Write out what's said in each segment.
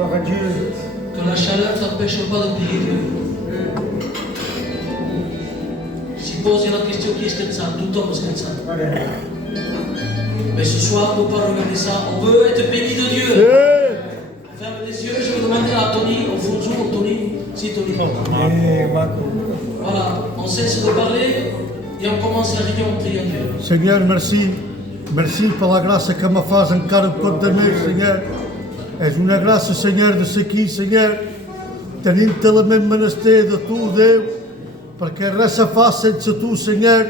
Gloire à Dieu. Que la chaleur ne t'empêche pas de prier Dieu. Si pose la question qui est scherzando, tout le monde est scherzando. Mais ce soir, on ne peut pas regarder ça. On veut être béni de Dieu. Ferme les yeux, je vais demander à Tony, au fond du Tony, si Tony parle. Voilà, on cesse de parler et on commence la réunion en priant Dieu. Senhor, merci. Merci pela graça que me faz encara o container, Senhor. És uma graça, Senhor, de ser aqui, Senhor. Tenint-te la mesma menester de tu, Déu, perquè res se fa sense tu, Senyor.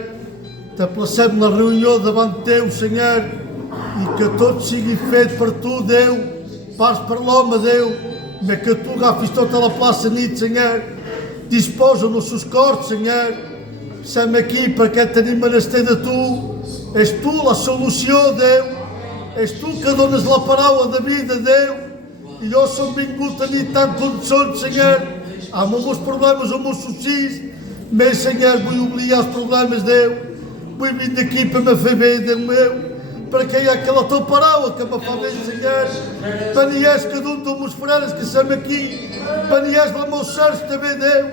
Te placem la reunió davant teu, Senyor, i que tot sigui fet per tu, Déu, pas per l'home, Déu, mais que tu agafis tota la plaça nit, Senyor. Disposa els seus cors, Senyor. Som aquí perquè tenim menester de tu. És tu la solució, Déu. És tu que dones la paraula de vida, Déu. I jo som vingut a nit tant com són, Senyor, amb els meus problemes, amb els socis. Més, Senyor, vull oblidar els problemes, Déu. Vull venir d'aquí per me fer bé, Déu meu, perquè hi ha que la teva paraula que me fa bé, Senyor. Venies cada un dels meus frares que som aquí. Venies dels meus sers també, Déu.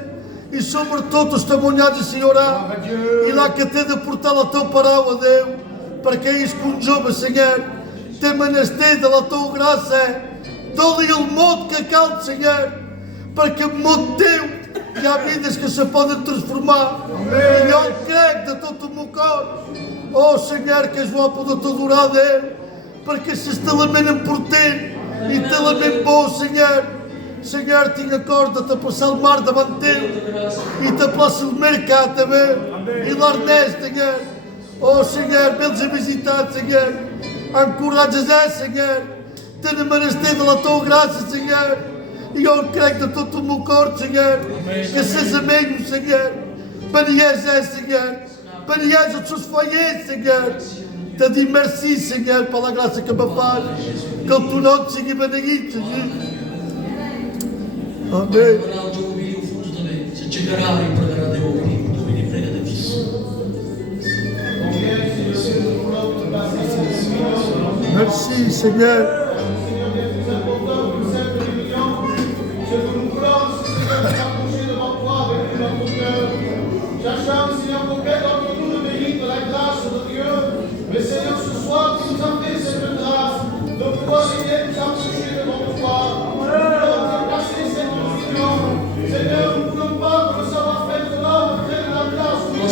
I sobretot testimoniats, Senyor, i la que té de portar la teva paraula, Déu, perquè és que un jove, Senyor, té menester de la teva gràcia. Dóna-li el mot que cal, Senyor, perquè el mot teu hi ha vides que se poden transformar. I jo crec de tot el meu cor. Oh, Senyor, que és bo poder t'adorar, Déu, perquè és l'element important i l'element bo, Senyor. Senyor, tinc acord de te passar el mar davant teu i te plaça el mercat també i l'Ernest, Senyor. Oh, Senyor, vens a visitar, Senyor. Encoratges, Senyor. Tenen menester de la teva gràcia, Senyor. I jo crec de tot el meu cor, Senyor, que ses amigos, Senyor. Venies, Senyor. Venies als seus fallers, Senyor. Te dic merci, Senyor, per la gràcia que me fas. Que el teu nom sigui beneguit, Senyor. Amém. Agora o Diogo Billy, o fundo também. Se chegará e pregará de Diogo Billy, tu Billy prega de Deus. Merci, Senhor. J'achète, Seigneur, qu'aucun d'entre nous ne mérite la grâce de Dieu, mais Seigneur, ce soir, tu nous as fait cette grâce de pouvoir venir nous approcher devant toi. Seigneur, nous ne voulons pas que le savoir-faire de l'homme prenne la place de Dieu.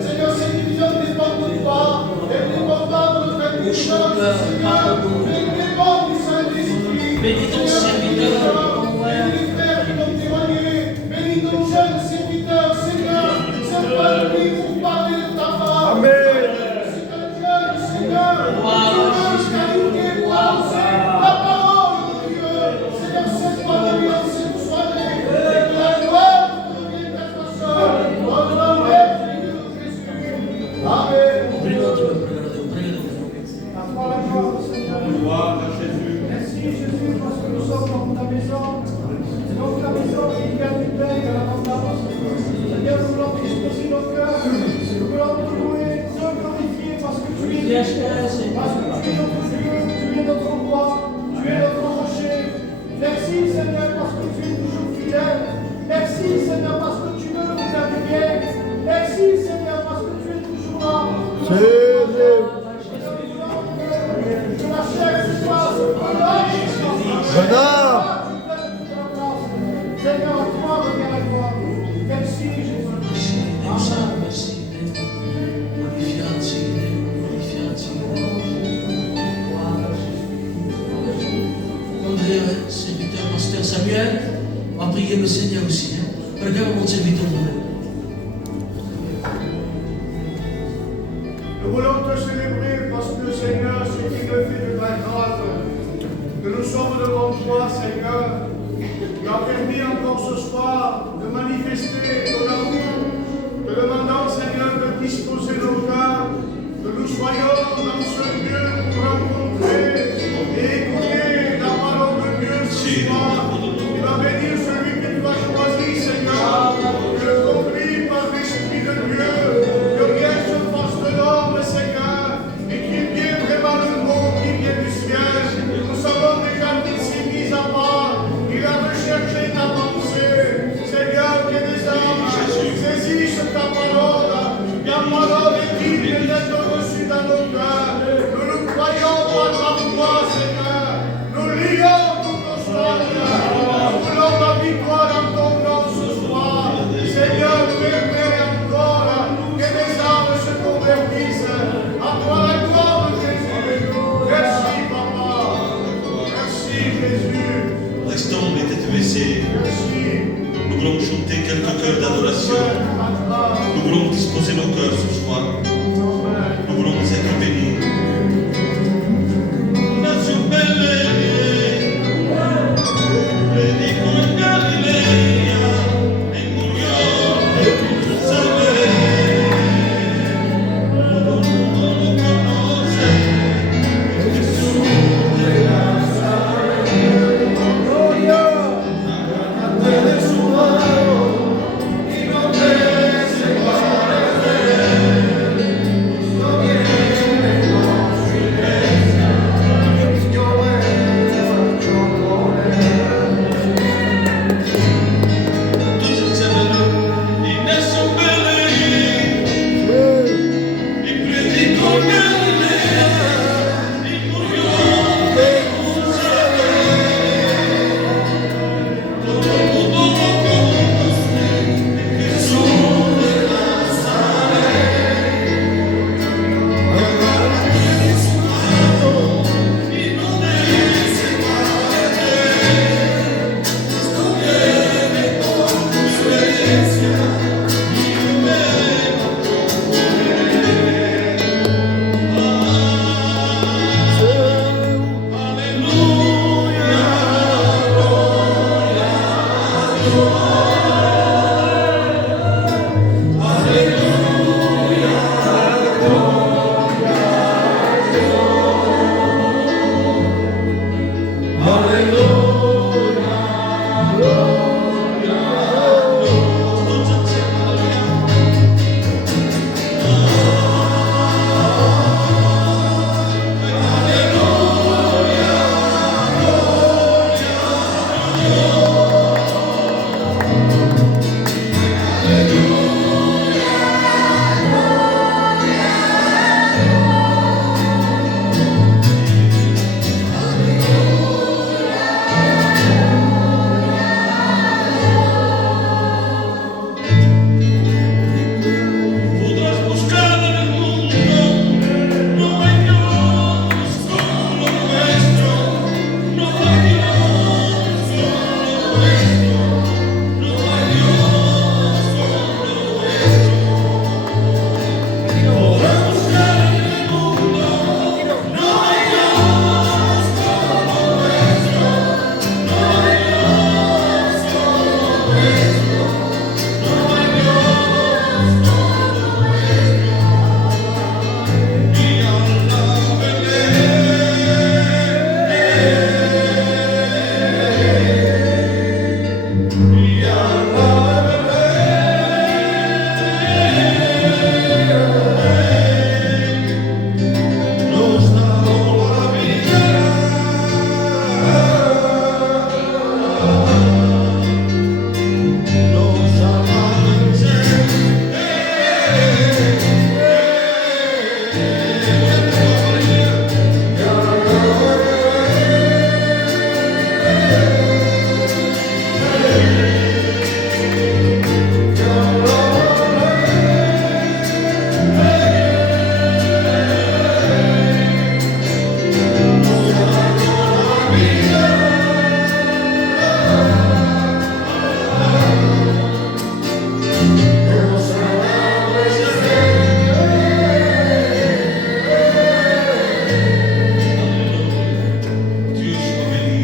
Seigneur, cette division dépend de toi. Elle ne dépend pas de notre intelligence, Seigneur, mais elle dépend du Saint-Esprit. Bénis ton serviteur. Bénis les frères qui vont témoigner. Bénis nos jeunes serviteurs, Seigneur. C'est pas lui pour parler de ta femme. Amen. C'est un jeune, Seigneur, qui veut qualifier pour annoncer la parole de Dieu. Seigneur, cesse-toi de lui lancer pour soigner. Et que la gloire revienne à ta soeur. Au nom de Jésus. Amen. Gloire à Jésus. Merci Jésus parce que nous sommes dans ta maison. C'est donc ta maison qui vient du Père à l'abondance. Seigneur, nous voulons disposer nos cœurs. Nous voulons te louer, te glorifier parce que tu es Dieu. Parce que tu es notre Dieu, tu es notre roi, tu es notre rocher. Merci Seigneur parce que tu es toujours fidèle. Merci Seigneur parce que tu veux nous faire du bien. Merci Seigneur parce que tu es toujours là. Que la chair ce soir se Seigneur, toi, reviens à toi. Merci, Jésus. Merci, glorifiati, Mon serviteur, pasteur Samuel, va prier le Seigneur aussi. Regarde mon serviteur. Nous voulons te célébrer parce que, Seigneur, ce qui me fait de ta grâce, que nous sommes devant toi, Seigneur, tu as permis encore ce soir de manifester ton amour, te demandant, Seigneur, de disposer nos cœurs, que nous soyons dans ce lieu pour rencontrer et écouter la parole de Dieu ce soir. Tu vas bénir celui que tu as choisi, Seigneur. voulons disposer nos cœurs ce soir. Nous voulons être bénis. Nation belle, predico in Galilea, e murió de Jerusalén. Todo el mundo lo conoce, es Jesús de Nazaret. Agárrate de su mano y no te separes de él. Cristo viene con su iglesia, yo marcho con él. Entonces se veló y nació en Belén, y predicó en Galilea, y murió de Jerusalén. Todo el mundo lo conoce, Jesús de Nazaret. Agárrate de su mano y no te separes de él. Cristo viene con su iglesia y me podrás buscar en el mundo, no hay Dios como lo nuestro, no hay Dios como lo nuestro, no hay Dios como lo nuestro. Podrás buscar en el mundo, no hay Dios como lo nuestro, no hay Dios como lo nuestro, no hay Dios como lo nuestro. Y alla Belén, y alla Belén, nos da la vida. Nos avance, Dieu soit béni,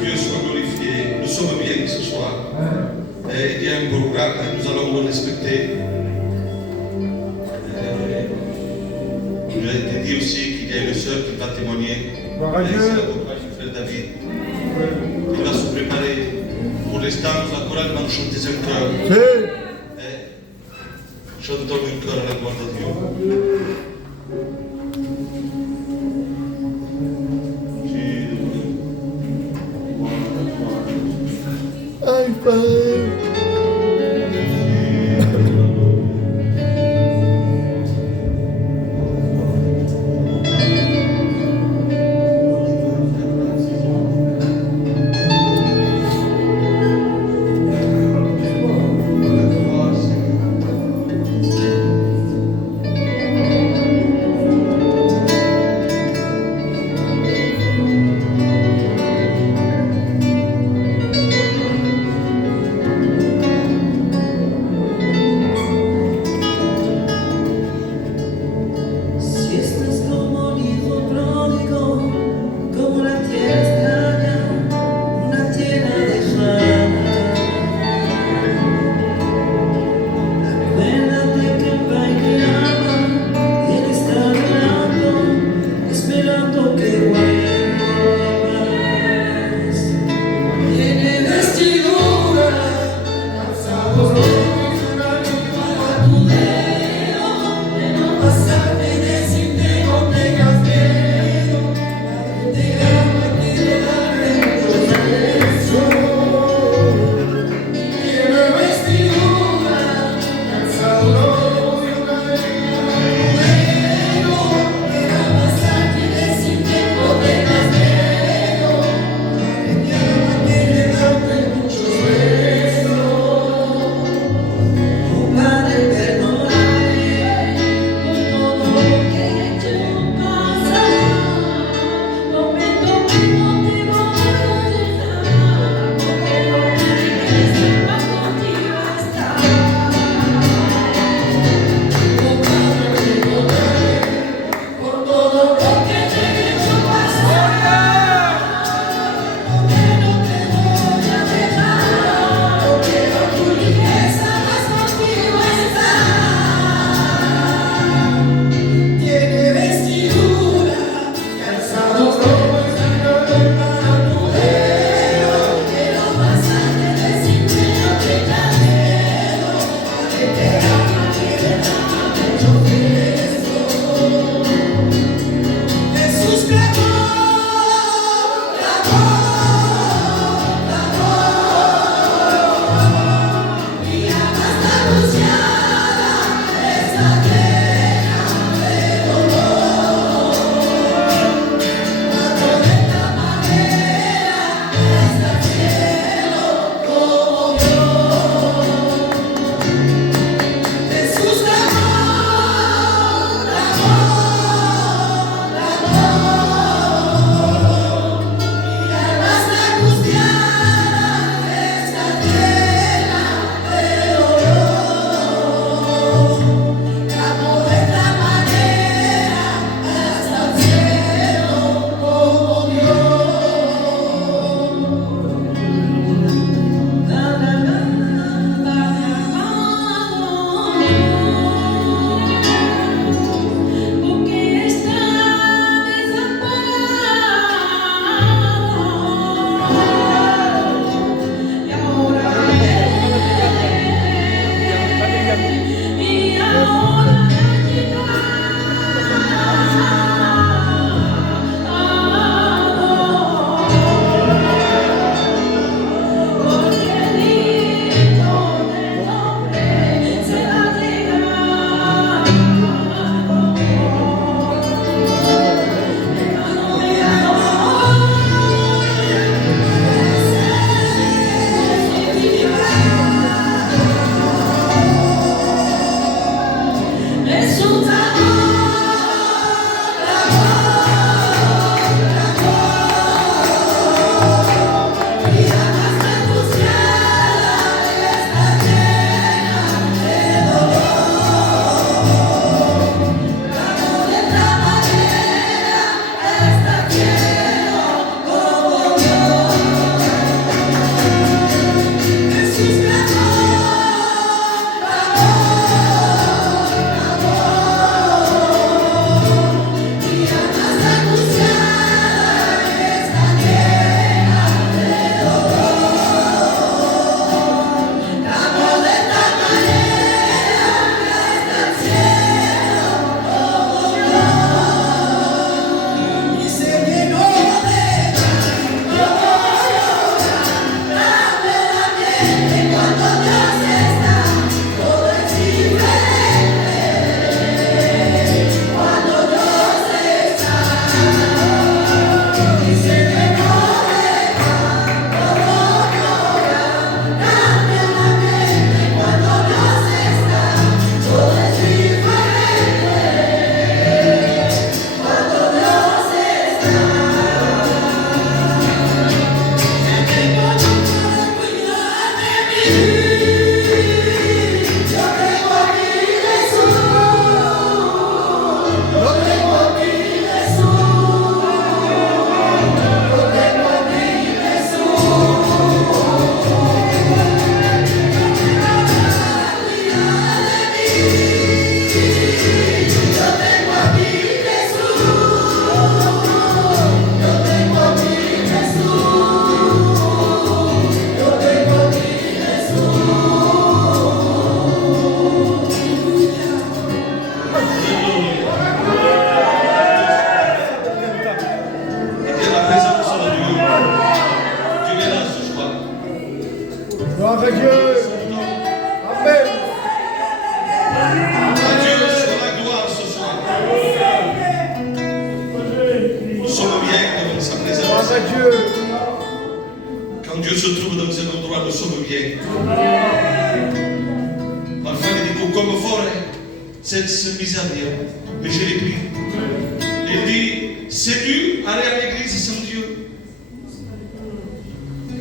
Dieu soit glorifié. Nous sommes bien ce soir. Et il y a un programme, nous allons le respecter. Il a été dit aussi qu'il y a une sœur qui va témoigner. C'est la compagne du frère David. Il va se préparer. Pour l'instant, la chorale va chanter un cœur. Sí. Chantons un cœur à la gloire de Dieu. Ay, Padre. come fare senza miseria. Mais je l'ai pris. Il dit, c'est dur aller à l'église sans Dieu.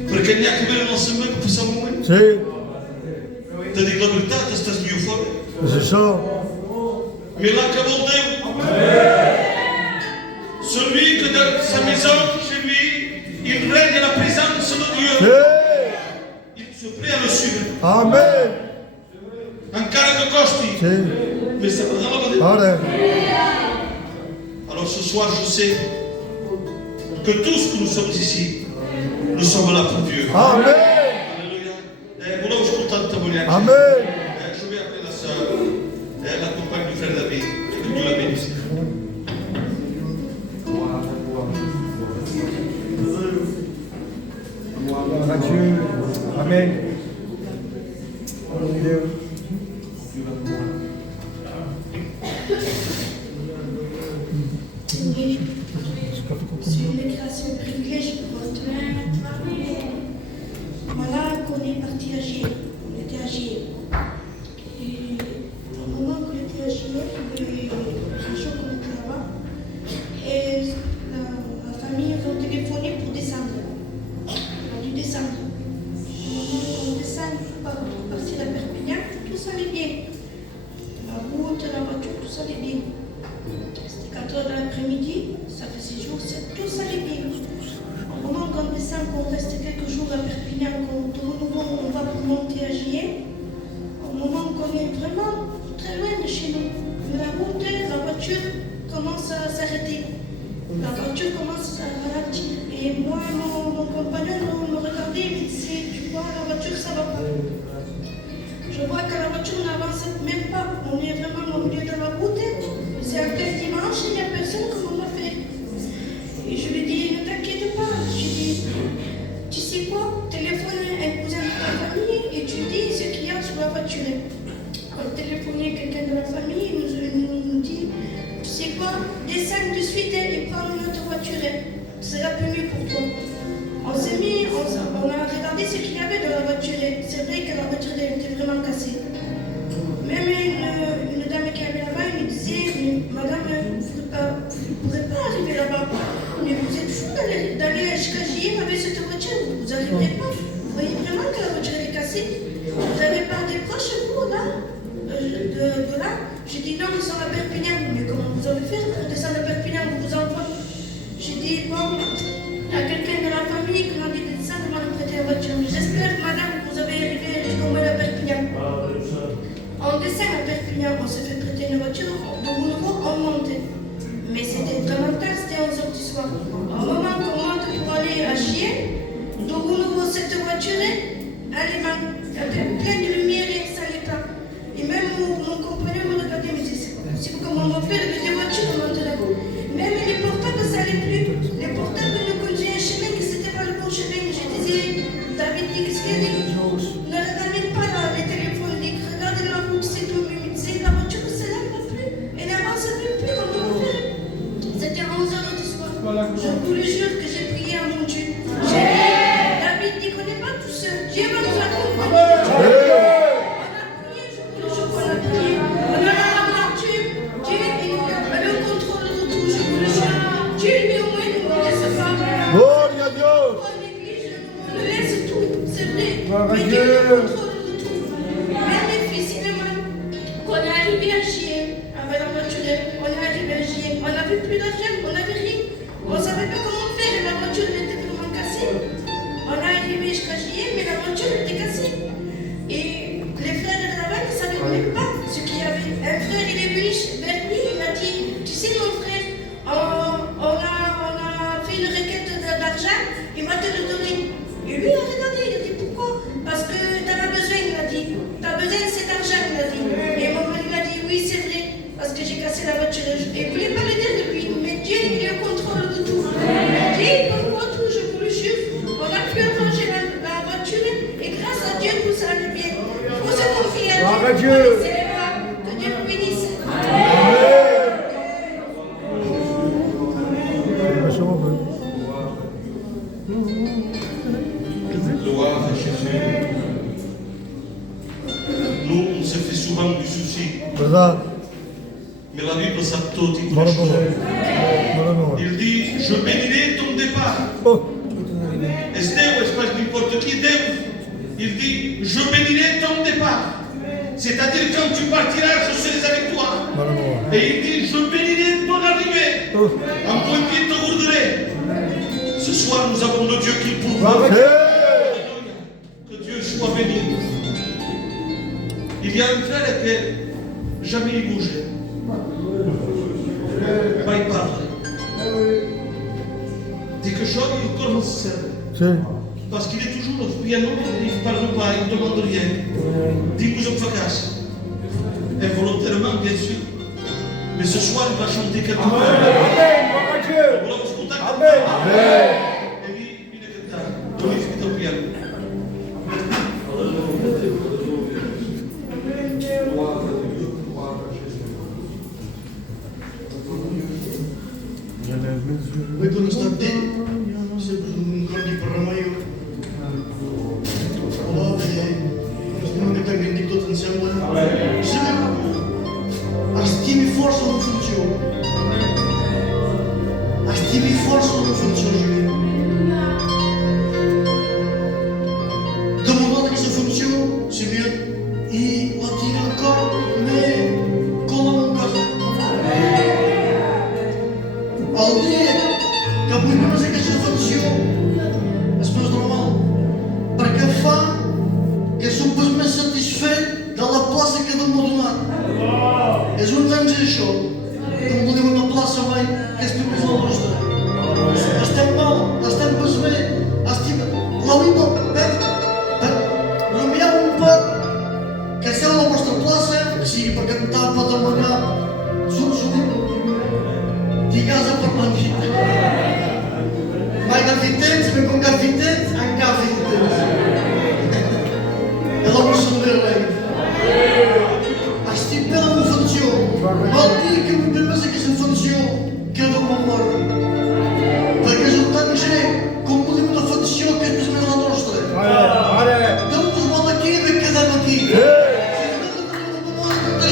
Perché neanche bene non si muove per questo momento. Sì, Ti dico la verità, ti stai più fuori. c'est ça. Mais là, que mon Dieu, celui que dans sa maison, chez lui, il règne la présence de Dieu. Sì, Il se plaît à le suivre. amen. Ancora che costi. Sì, Mais ça va dans la bonne. allez. Alors ce soir, je sais que tous que nous sommes ici, nous sommes là pour Dieu. Amen. Alléluia. Volevo ascoltare testimonianze. Amen. Je vais appeler la sœur, la compagne du frère David, et que Dieu la bénisse. Gloire à Dieu. Amen. Alléluia. C'est une grâce et un privilège pour votre main. Voilà qu'on est parti agir. On était agir. Et au moment qu'on était agir, un jour qu'on était là-bas, et la famille a téléphoné pour descendre. On a dû descendre. Au moment qu'on descend pour partir à Perpignan, tout allait bien. La route, la voiture, tout allait bien. C'était 4 heures de l'après-midi, ça fait 6 jours, tout allait bien. Au moment qu'on descend, qu'on reste quelques jours à Perpignan, qu'on de nouveau on va pour monter à Gien, au moment qu'on est vraiment très loin de chez nous, la route, la voiture commence à s'arrêter. La voiture commence à ralentir. Et moi, mon compagnon me regardait et me disait, tu vois, la voiture, ça va pas. Je vois que la voiture n'avance même pas. On est vraiment au milieu de la route. C'est un plein dimanche, il n'y a personne comme on l'a fait. Et je lui dis, ne t'inquiète pas. Je lui dis, tu sais quoi, téléphone un cousin de ta famille et tu dis ce qu'il y a sur la voiture. On téléphonait quelqu'un de la famille, il nous dit, tu sais quoi, descends de suite et prends une autre voiture. Ce sera plus mieux pour toi. On s'est mis, on a regardé ce qu'il y avait dans la voiture. C'est vrai que la voiture était vraiment cassée. Même une dame qui avait là-bas, elle me disait, mais madame, vous ne pourrez pas arriver là-bas. Mais vous êtes fou d'aller jusqu'à Gien avec cette voiture. Vous n'arriverez pas. Vous voyez vraiment que la voiture est cassée. Vous n'avez pas des proches, vous, là de là. J'ai dit non, nous sommes à Perpignan. Mais comment vous allez faire pour descendre à Perpignan? Vous vous envoie. J'ai dit, bon, il y a quelqu'un de la famille qui m'a dit de descendre, de me prêter la voiture. J'espère, madame, que vous avez arrivé jusqu'au moins à Perpignan. On descend à Perpignan, on se fait prêter une voiture, de nouveau on monte. Mais c'était vraiment tard, c'était 11h du soir. Au moment qu'on monte pour aller à Gien, de nouveau cette voiture, elle est il y avait plein de lumière et ça n'allait pas. Et même mon compagnon me regardait et me disait, c'est pas possible comment on va faire avec des voitures maintenant. Même les portables, ça n'allait plus. Les portables nous conduisaient un chemin qui n'était pas le bon chemin. Je disais, David dit, qu'est-ce qu'il y a? Ne regardez pas là, les téléphones, regardez la route, c'est tout. Mais il me disait, la voiture ne s'élève plus. Elle n'avance même plus, comment on va faire? C'était 11h du soir. Je vous le jure que j'ai prié à mon Dieu. J'ai dit, David dit qu'on n'est pas tout seul. Dieu va nous accompagner. On a prié, je vous le jure qu'on a prié. On a la voiture. Dieu est au contrôle de tout, je vous le jure. Dieu lui au moins nous laisse pas. Gloria a Dios. En église, on nous laisse tout, c'est vrai. Gloire à Mais Dieu. Dieu est au contrôle de tout. Même les filles, cinéma, quand on est arrivé à Gien, avec la voiture, on est arrivé à Gien, on n'avait plus d'argent, on n'avait rien. On ne savait pas comment faire et la voiture était vraiment cassée. On est arrivé jusqu'à Gien, mais la voiture était cassée. Et les frères de là-bas ne savaient même pas ce qu'il y avait. Un frère, il est venu vers lui, il a dit, tu sais mon frère, on a fait une requête d'argent, il va te le donner. Et lui, il a regardé, il a dit, pourquoi? Parce que tu en as besoin, il a dit. Tu as besoin de cet argent, il a dit. Et maman, il a dit, oui, c'est vrai, parce que j'ai cassé la voiture. Et il ne voulait pas le dire de lui, mais Dieu, il est au contrôle de tout. Dieu, il contrôle tout, je vous le jure. On a pu arranger la voiture, et grâce à Dieu, tout ça allait bien. Il faut se confier Gloire à à Dieu. Dieu. C'est les bras. Que Dieu vous bénisse. Amen. soucis. Verdade? Mais la Bible sape tout et toutes Bora les choses. boa. Il dit, je bénirai ton départ. Oh, Est-ce Deus, est-ce pas n'importe qui, Deus. Il dit, je bénirai ton départ. C'est-à-dire, quand tu partiras, je serai avec toi. bora boa. Et il dit, je bénirai ton arrivée. Oh, En point pied te gourderai. Ce soir, nous avons le Dieu qui pourvoit. hey! Que Dieu soit béni. Il y a un frère qui jamais il bougeait. Mais il parlait. Quelque chose, il commence à servir. Sim. Parce qu'il est toujours au piano, il ne parle pas, il ne demande rien. Dis-nous un fracasse. Involontairement, bien sûr. Mais ce soir, il va chanter quelque chose. Volons ascoltare cantare. E viene a cantare. Glorifica il piano. Noi quando sta a te, sempre un grande programma io. Allora, nós temos que estar grande todos ensemble. Senhor, as time força não funciona. As time força não funciona, Julinho. De modo que isso funciona, Senhor, e lá tira o corpo, me cola no caso. Al dia que avui no sé aquesta funció és més normal perquè fa que som pas més satisfet de la plaça que Déu m'ha donat. És un temps això, que em volem una plaça mai que estem més a la nostra. Estem mal, estem pas bé, estem... La vida, remeieu un poc que seu a la vostra plaça, que sigui per cantar, per demanar, surt di casa per mangiare. Mai da Vitens, mi con Vitens, anche a Vitens. E la posso vedere lei. A sti bella mi funziona. Ma dire che mi permette che si funziona, credo che mi mordi. Perché sono tanti gente con una funzione che è più o meno la nostra. Devo sbagliare qui perché siamo qui. Se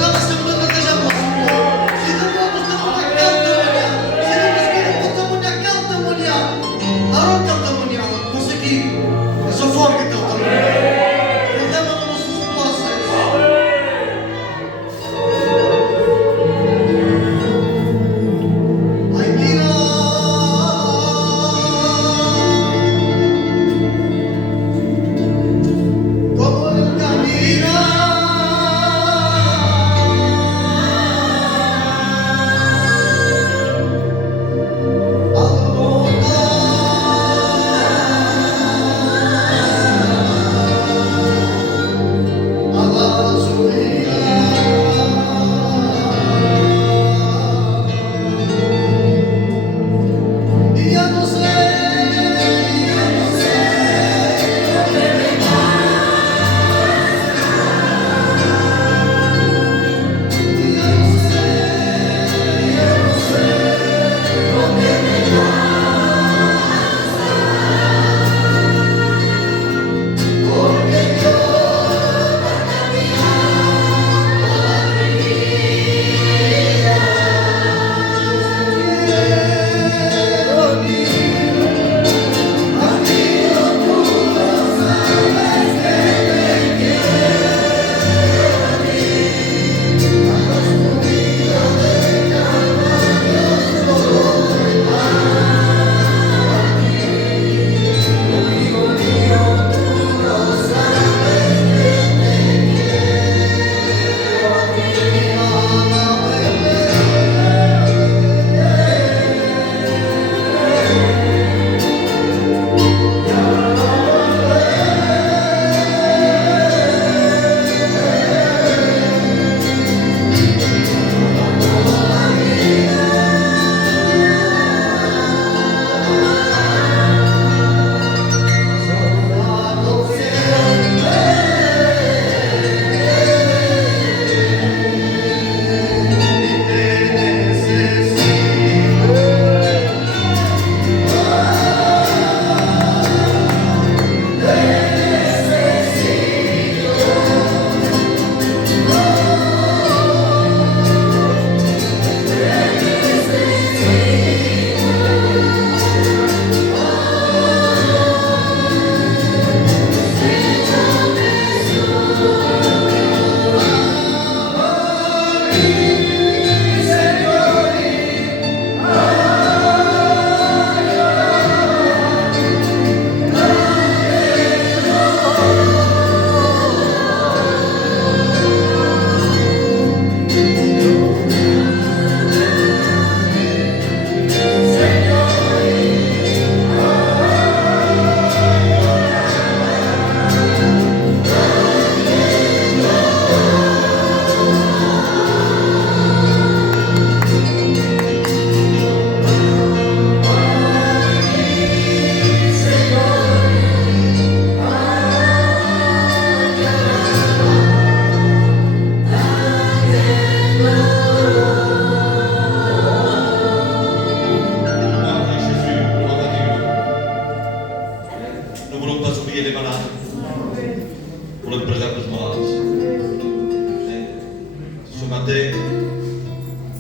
matin,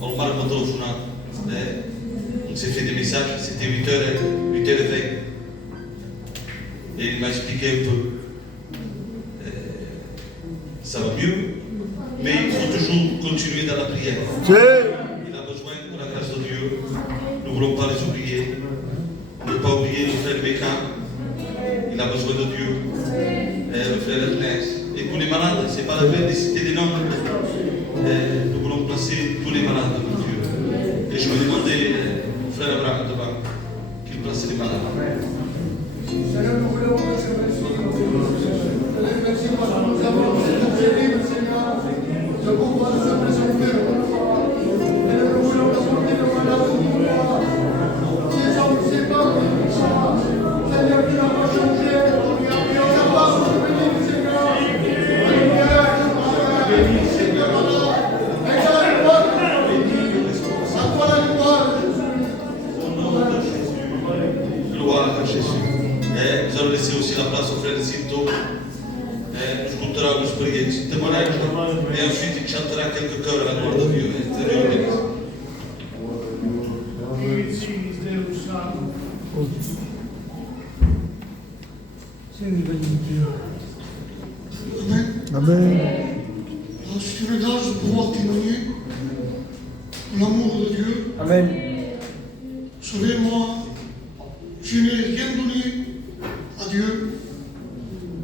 on m'a téléphoné. On s'est fait des messages, c'était 8h20. Et il m'a expliqué un peu. Ça va mieux, mais il faut toujours continuer dans la prière. Sí. Il a besoin de la grâce de Dieu. Nous ne voulons pas les oublier. Ne pas oublier le frère Béka. Il a besoin de Dieu. Et le frère Ernest. Et tous les malades, ce n'est pas la peine de citer des noms. Nous voulons placer tous les malades de Dieu. Et je vais demander au frère Abraham devant qu'il place les malades. Seigneur, nous voulons te remercier. Merci parce que nous avons cette terrible, Seigneur, de pouvoir se présenter devant toi. Et nous voulons t'apporter le malade pour toi. Ces hommes, ces femmes, Seigneur, qui n'a pas changé. On n'a pas souvenu, Seigneur. Béni, Seigneur, alors. Exalte la gloire. À toi la gloire. Gloire à Jésus. Nous allons laisser aussi la place au frère Zinto. Nous écoutera, nous prier ce témoignage. Et ensuite, il chantera quelques chœurs à la gloire de Dieu. Que Dieu le bénisse. Amen. C'est une grâce de pouvoir témoigner de l'amour de Dieu. Amen. Vous savez, moi, je n'ai rien donné à Dieu.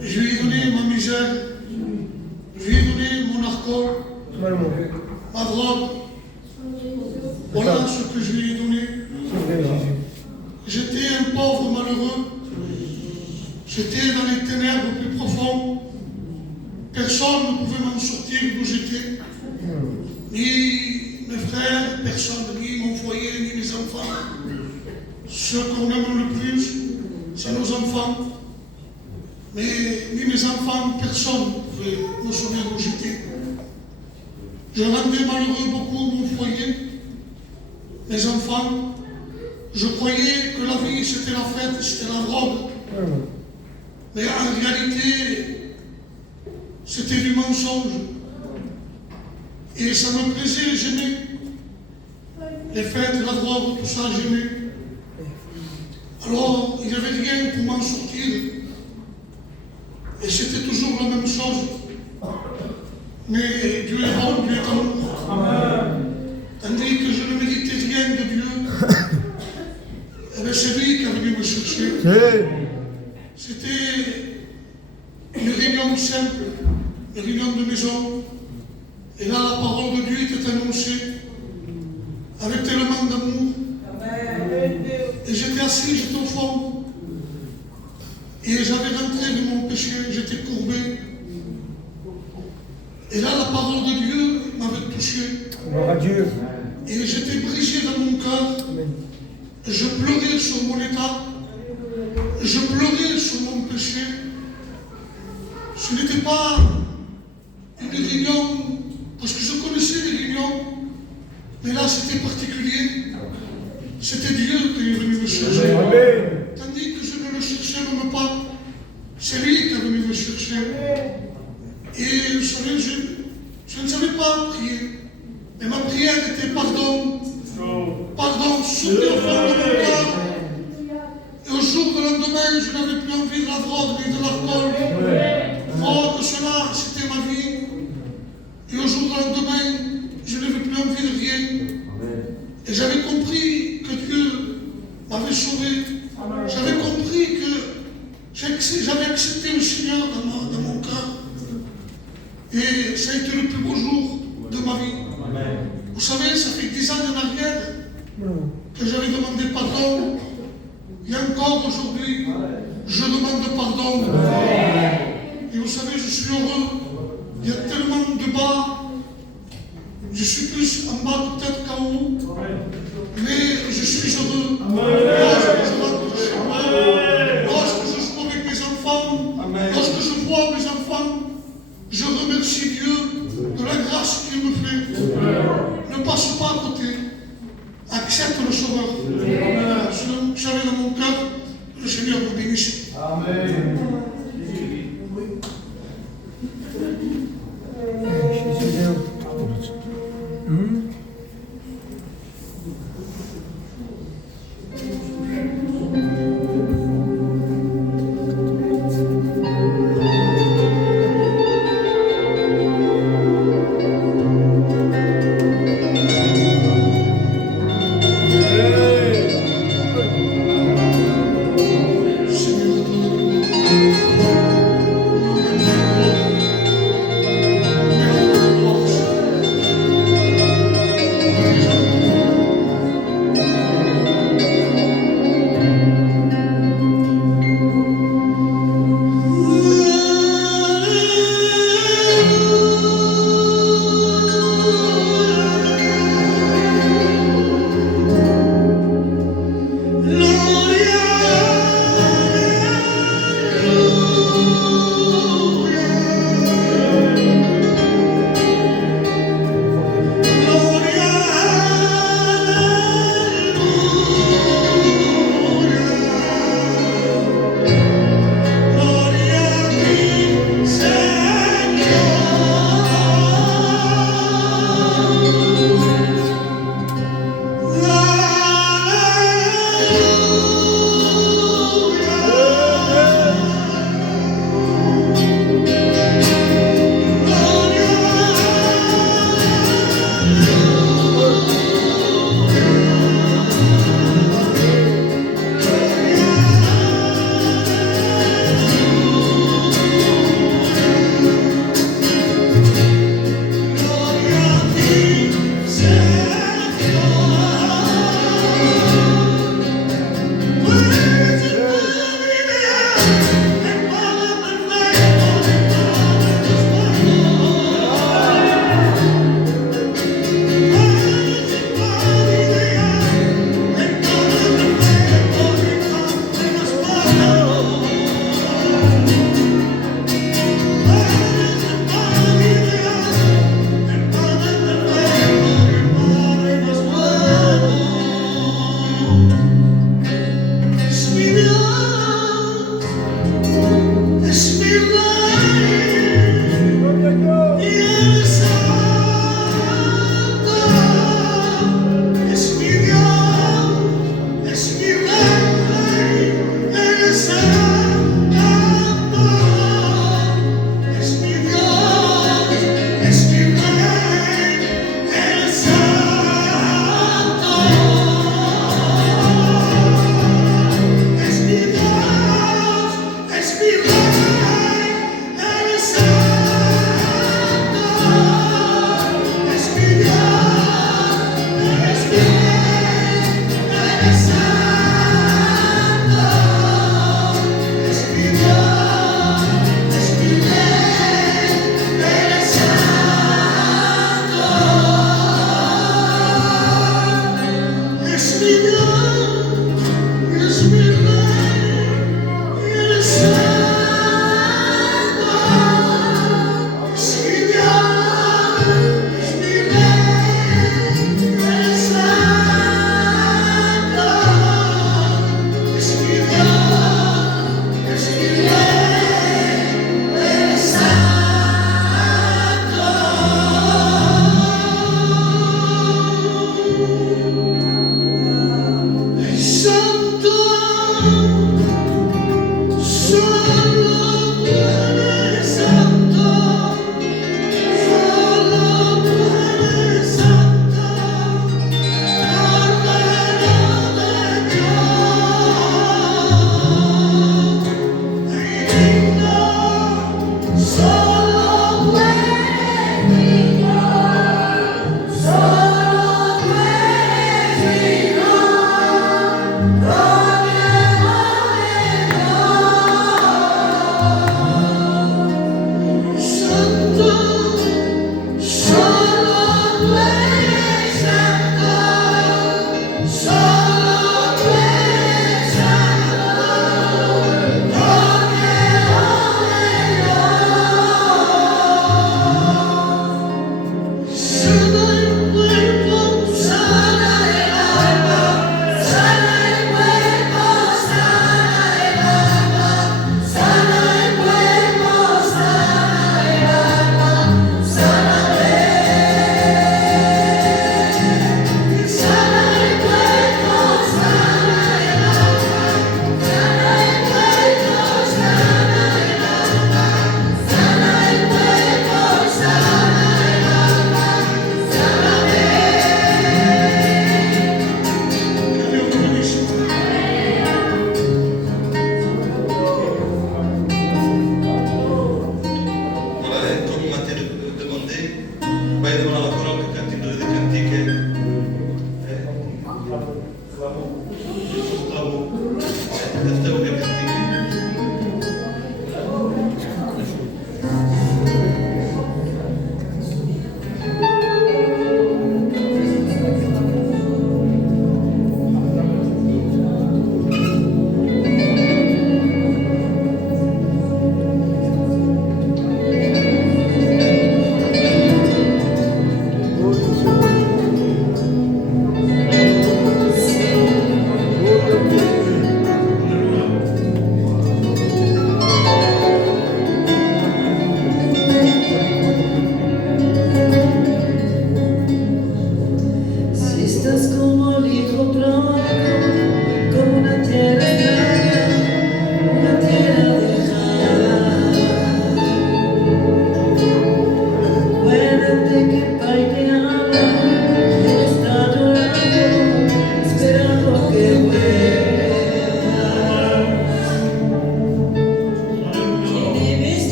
Je lui ai donné ma misère, je lui ai donné mon alcool, ma drogue. Voilà ce que je lui ai donné. J'étais un pauvre malheureux. J'étais dans les ténèbres plus profondes. Personne ne pouvait m'en sortir d'où j'étais. Ni mes frères, personne, ni mon foyer, ni mes enfants. Ce qu'on aime le plus, c'est nos enfants. Mais ni mes enfants, personne ne pouvait me sauver d'où j'étais. Je rendais malheureux beaucoup mon foyer, mes enfants. Je croyais que la vie c'était la fête, c'était la drogue. Mais en réalité, c'était du mensonge. Et ça me plaisait, j'aimais. Les fêtes, la drogue, tout ça, j'aimais. Alors, il n'y avait rien pour m'en sortir. Et c'était toujours la même chose. Mais Dieu est bon, Dieu est amour. Tandis que je ne méritais rien de Dieu, eh bien, c'est lui qui est venu me chercher. Sí. C'était une réunion simple, une réunion de maison. Et là, la parole de Dieu était annoncée avec tellement d'amour. Et j'étais assis, j'étais au fond. Et j'avais rentré de mon péché, j'étais courbé. Et là, la parole de Dieu m'avait touché. Gloire à Dieu. Et j'étais brisé dans mon cœur. Je pleurais sur mon état. Je pleurais sur mon péché. Ce n'était pas une réunion, parce que je connaissais les réunions, mais là c'était particulier. C'était Dieu qui est venu me chercher. Tandis que je ne le cherchais même pas, c'est lui qui est venu me chercher. Et vous savez, je ne savais pas prier. Mais ma prière était pardon. Pardon, sauter au fond de mon cœur. Et au jour de lendemain, je n'avais plus envie de la drogue ni de l'alcool. Oh, que cela, c'était ma vie. Et au jour de lendemain, je n'avais plus envie de rien. Et j'avais compris que Dieu m'avait sauvé. J'avais compris que j'avais accepté le Seigneur dans mon cœur. Et ça a été le plus beau jour de ma vie. Vous savez, ça fait 10 ans en arrière que j'avais demandé pardon. Et encore aujourd'hui, je demande pardon. Et vous savez, je suis heureux. Il y a tellement de bas. Je suis plus en bas peut-être qu'en haut. Mais je suis heureux. Lorsque je rentre chez moi, lorsque je joue avec mes enfants, lorsque je vois mes enfants, je remercie Dieu de la grâce qu'il me fait. Ne passe pas à côté. Accepte le Sauveur. J'avais dans mon cœur, le Seigneur vous bénisse. Amen. Jésus. Seigneur,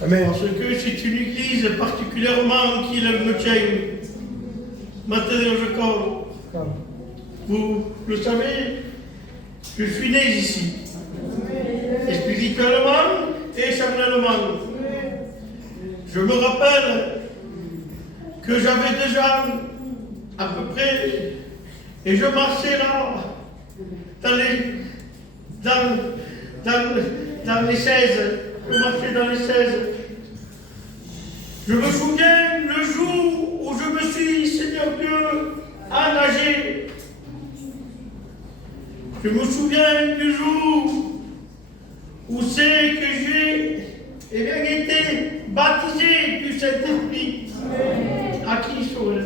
Parce que c'est une église particulièrement qui me tient. Maintenant, je compte. Vous le savez, je suis né ici. Et spirituellement et charnellement. Je me rappelle que j'avais déjà à peu près, et je marchais là, dans les 16. Je marchais dans les 16. Je me souviens le jour où je me suis, Seigneur Dieu, engagé. Je me souviens du jour où c'est que j'ai été baptisé du Saint-Esprit. À qui soit.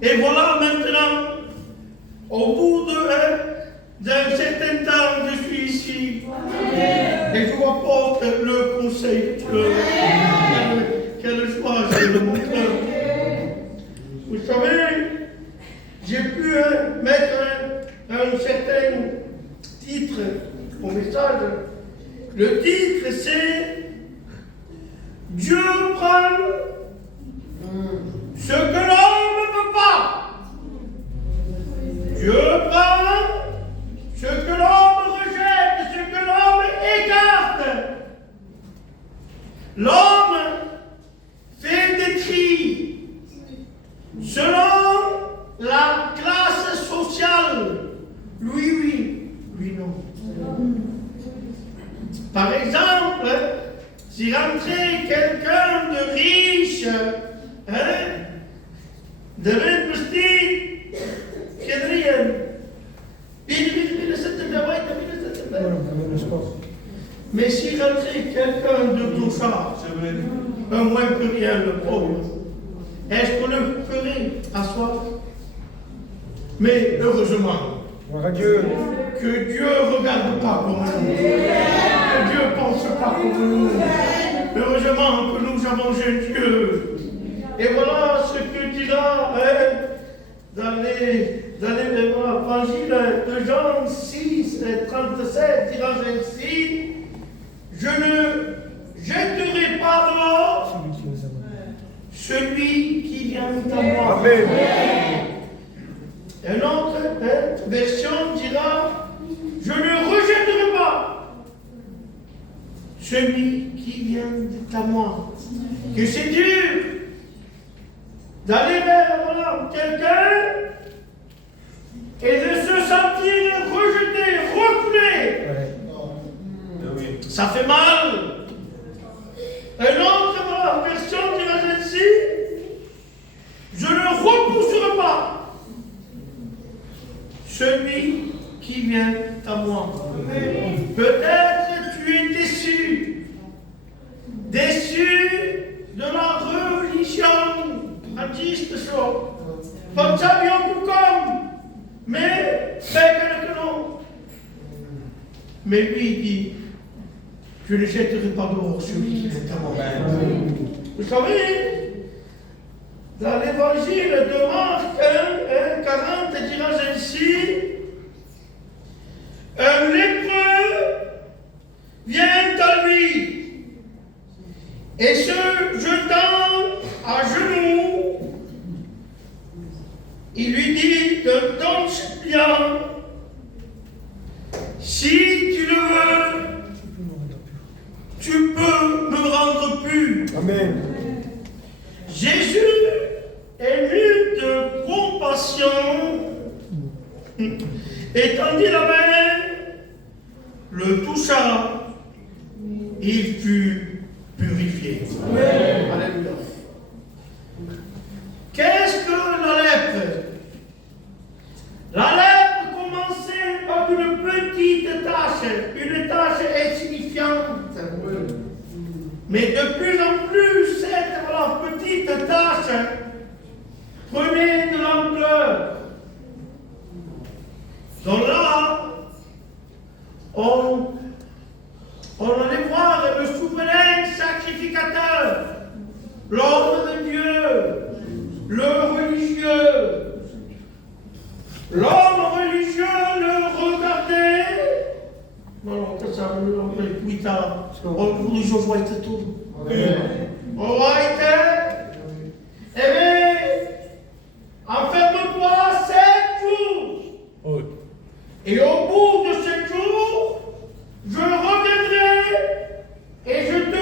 Et voilà maintenant, au bout d'un certain temps, je suis ici. Et je vous apporte le conseil. Quelle joie j'ai de mon cœur. Vous savez, j'ai pu mettre un certain titre au message. Le titre c'est Dieu prend ce que l'homme ne peut pas. Dieu prend ce que l'homme rejette, ce que l'homme écarte. L'homme fait des tri selon la classe sociale. Lui oui, lui non. Par exemple, si rentrait quelqu'un de riche, de l'investi, mais si rentrait quelqu'un de tout ça, un moins que rien, le pauvre, est-ce qu'on le ferait asseoir? Mais heureusement, que Dieu ne regarde pas comme nous, que Dieu ne pense pas comme nous. Heureusement que nous avons un Dieu. Et voilà ce que dira dans l'évangile de Jean 6, 37, dira ainsi, je ne jetterai pas dehors celui qui vient à moi. Amen. Une autre version dira, je ne rejetterai pas celui qui vient à moi. Que c'est dur d'aller vers quelqu'un et de se sentir rejeté, refoulé. Ça fait mal. Une autre version dira ainsi, je ne repousserai pas celui qui vient à moi. Peut-être tu es déçu de la religion baptiste, comme ça bien tout comme, mais que non. Mais lui dit, je ne jetterai pas dehors celui qui vient à moi. Vous savez, dans l'évangile de Marc 1, 40 dira ainsi, un lépreux vient à lui et se jetant à genoux, il lui dit d'un ton suppliant, si tu le veux, tu peux me rendre pur. Amen. Jésus, ému de compassion, étendit la main, le toucha, il fut purifié. Amen. Alléluia. Qu'est-ce que la lèpre? La lèpre commençait par une petite tache insignifiante. Mais de plus en plus, cette petite tache prenait de l'ampleur. Donc là, on allait voir le souverain sacrificateur, l'homme de Dieu, le religieux. L'homme religieux le regardait. Non, Uita, o João vai ter tudo. Vai ter. Enferme-toi 7 jours. Et au bout de 7 jours, je reviendrai et je te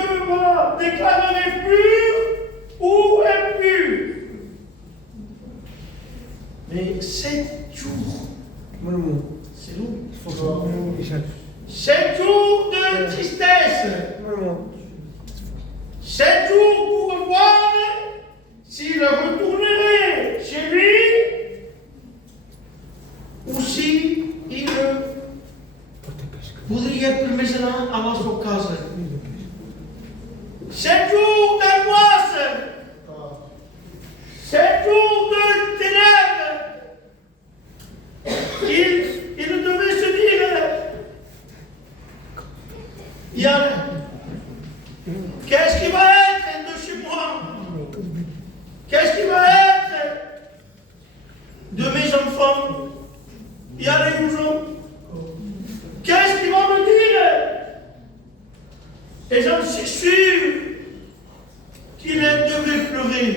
déclarerai pur ou impur. Mais 7 jours, c'est long. 7 jours de tristesse. 7 jours pour voir s'il retournerait chez lui ou si il voudrait plus maintenant à son casa. 7 jours d'angoisse. 7 jours de ténèbres. Il devait se dire, qu'est-ce qui va être de chez moi? Qu'est-ce qui va être de mes enfants? Il y a des gens. Qu'est-ce qu'il va me dire? Et j'en suis sûr qu'il devait pleurer.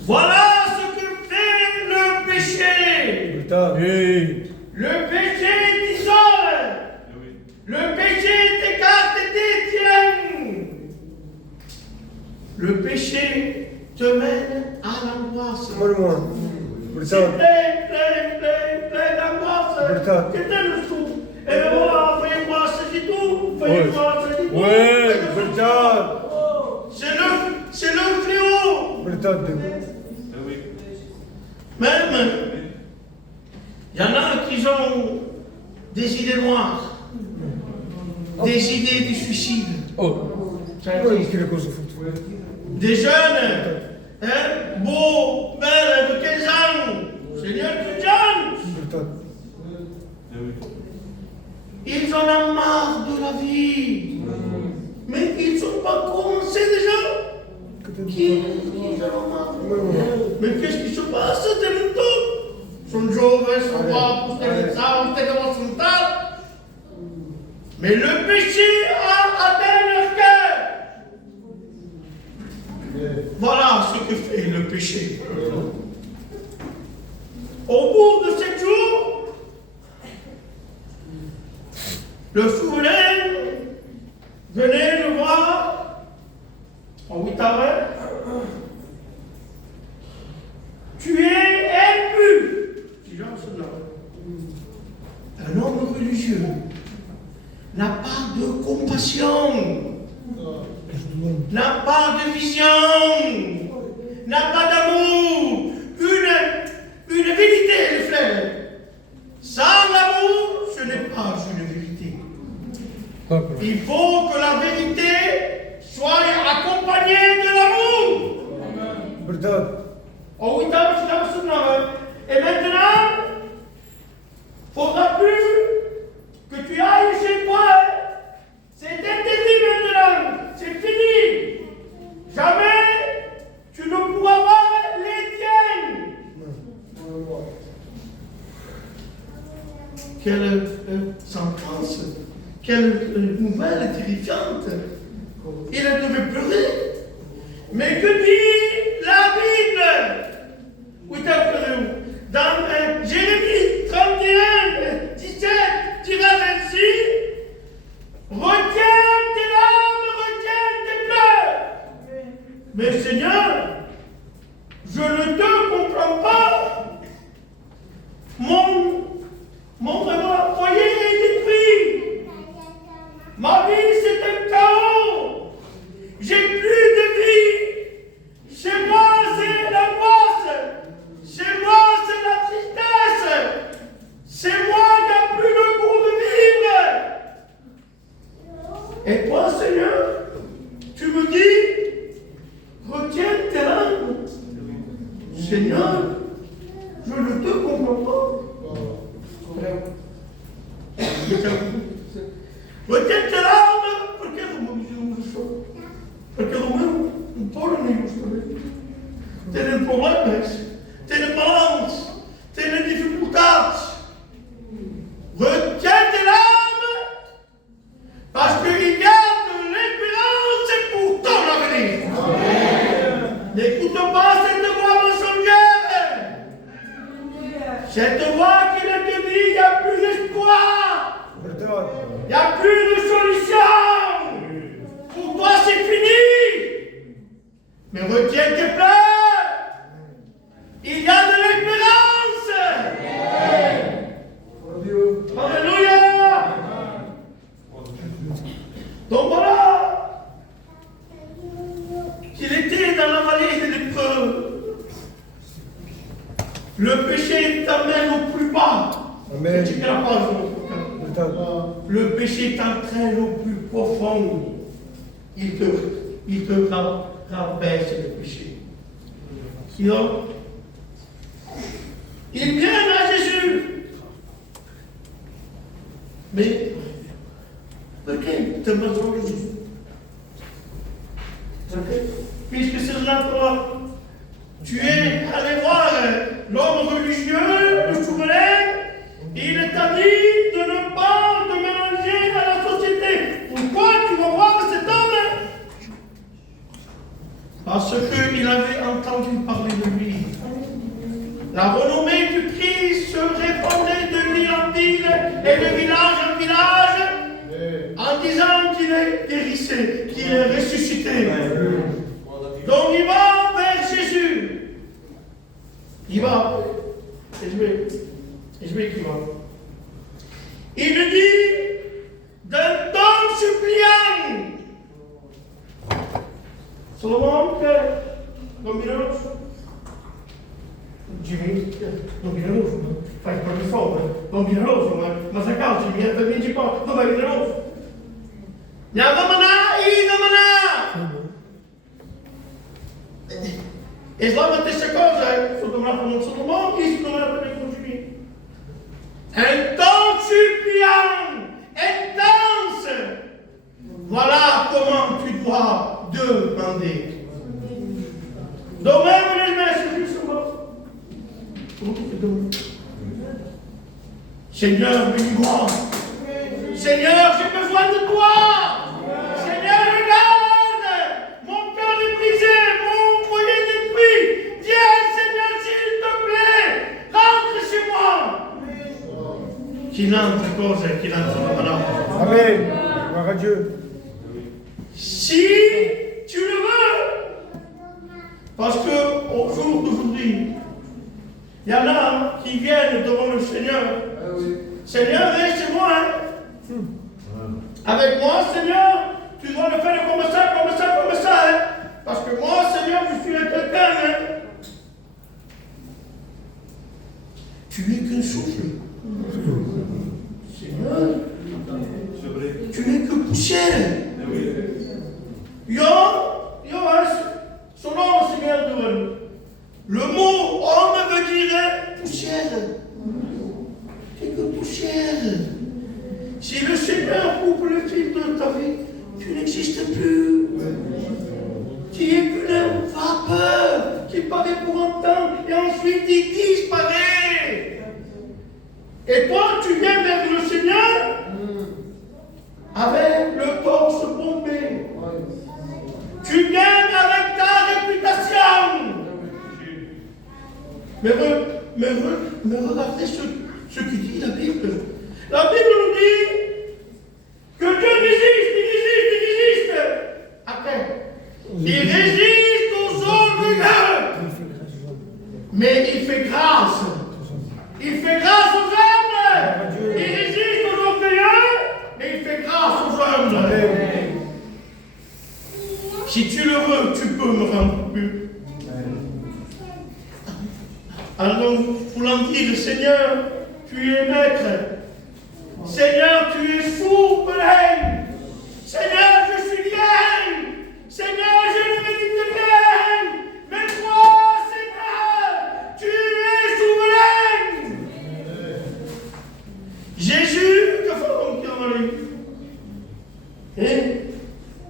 Voilà ce que fait le péché. Le péché t'isole. Le péché t'écarte et t'étienne. Le péché te mène à l'angoisse. C'est plein d'angoisse. C'était le sou. Et bien voilà, fais voir, c'est tout. Fais voir, c'est tout. C'est le fléau. Même, il y en a qui ont des idées noires, des idées de suicide. Des jeunes, beaux, belles, de 15 ans, Seigneur de jeunes. Ils en ont marre de la vie. Mais ils ne sont pas commencés déjà. Qui en ont marre? Mais qu'est-ce qui se passe? Sono giovani, sono guapos, sono sentar. Mais le péché a atteint leur cœur. Voilà ce que fait le péché. Au bout de 7 jours, le souverain venait le voir en 8 heures. Tu es impur. Un homme religieux n'a pas de compassion, n'a pas de vision, n'a pas d'amour. Une vérité, les frères. Sans l'amour, ce n'est pas une vérité. Il faut que la vérité soit accompagnée de l'amour. Oh, oui, et maintenant, il ne faudra plus que tu ailles chez toi. C'est interdit maintenant. C'est fini. Jamais tu ne pourras voir les tiennes. Quelle sentence. Quelle nouvelle terrifiante. Il devait pleurer. Mais que dit la Bible? Oui, dans Jérémie 31, 17, dira ainsi, retiens tes larmes, retiens tes pleurs. Mais Seigneur, je ne te comprends pas. Mon foyer est détruit. Ma vie, c'est un chaos. J'ai plus de vie. Chez moi, c'est l'angoisse. Chez moi, c'est la tristesse. C'est moi qui n'ai plus le goût de vivre. Et toi, Seigneur, tu me dis, retiens tes larmes. Seigneur, je ne te comprends pas. Retiens tes larmes, perché non mi sono perché non un po' non mi gusta. Tenen problemes, tenen malants, tenen dificultats. Retiens tes larmes Donc voilà qu'il était dans la vallée de l'épreuve. Le péché t'amène au plus bas. Amen. Tu la page. Le péché t'entraîne au plus profond. Il te rabaisse le péché. Donc, il vient à Jésus. Mais, pourquoi te besoin de Jésus? Puisque c'est natural. Tu es allé voir l'homme religieux, le souverain, il t'a dit de ne pas te mélanger à la société. Pourquoi tu vas voir cet homme? Parce qu'il avait entendu parler de lui. La renommée du Christ se répandait de ville en ville et de village en village en disant qu'il est guérissé, qu'il est ressuscité. Donc il va vers Jésus. Il va. Et je vais qu'il va. Il lui dit d'un ton suppliant. Solomon, domineroso. Jimmy, domineroso. Fai proprio sopra. Domineroso, ma se calci mi intervinci qua. Domineroso. Et là, maintenant, c'est quoi, ça? Solomon, qui se doit appeler pour Jimmy? Un temps suppliant, intense. Voilà comment tu dois demander. Donc, même les c'est juste moi. Seigneur, bénis-moi. Seigneur, j'ai besoin de toi. Seigneur, regarde. Mon cœur est brisé, mon foyer détruit. Viens, Seigneur, s'il te plaît. Rentre chez moi. Qu'il entre cosa, qu'il entre la malade. Amen. Gloire à Dieu. Si tu le veux. Parce que au jour d'aujourd'hui, il y en a qui viennent devant le Seigneur. Seigneur, viens chez moi. Avec moi, Seigneur, tu dois le faire comme ça, comme ça, comme ça. Parce que moi, Seigneur, je suis quelqu'un. Tu n'es qu'un souffle. Seigneur, tu n'es que poussière. Yo, son nom, Seigneur, le mot homme veut dire poussière. Tu n'es que poussière. Si le Seigneur coupe le fil de ta vie, tu n'existes plus. Tu es qu'une vapeur qui paraît pour un temps et ensuite il disparaît. Et toi, tu viens vers le Seigneur avec le torse bombé. Tu viens avec ta réputation. Mais regardez ce que dit la Bible. La Bible nous dit que Dieu résiste. Il résiste aux orgueilleux. Mais il fait grâce. Il fait grâce aux hommes. Il résiste aux orgueilleux, mais il fait grâce aux hommes. Si tu le veux, tu peux me rendre plus. Alors, voulant dire, Seigneur, tu es maître. Seigneur, tu es souverain. Seigneur, je suis rien. Seigneur, je ne mérite rien. Mais toi, Seigneur, tu es souverain. Jésus, que faut-on dire?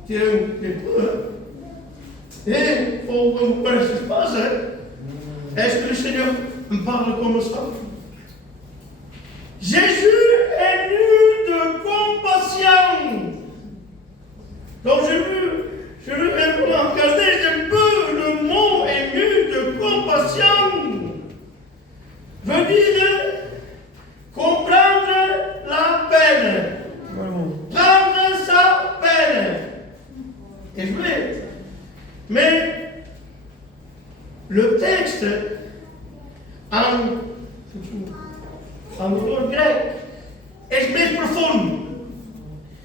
Tu es peu. Et faut qu'on voit ce qui se passe. Est-ce que le Seigneur me parle comme ça? Jésus est nu de compassion. Donc je veux regarder un peu le mot ému de compassion. Veut dire comprendre la peine. Prendre sa peine. Et je voulais. Mais le texte en grec est plus profond.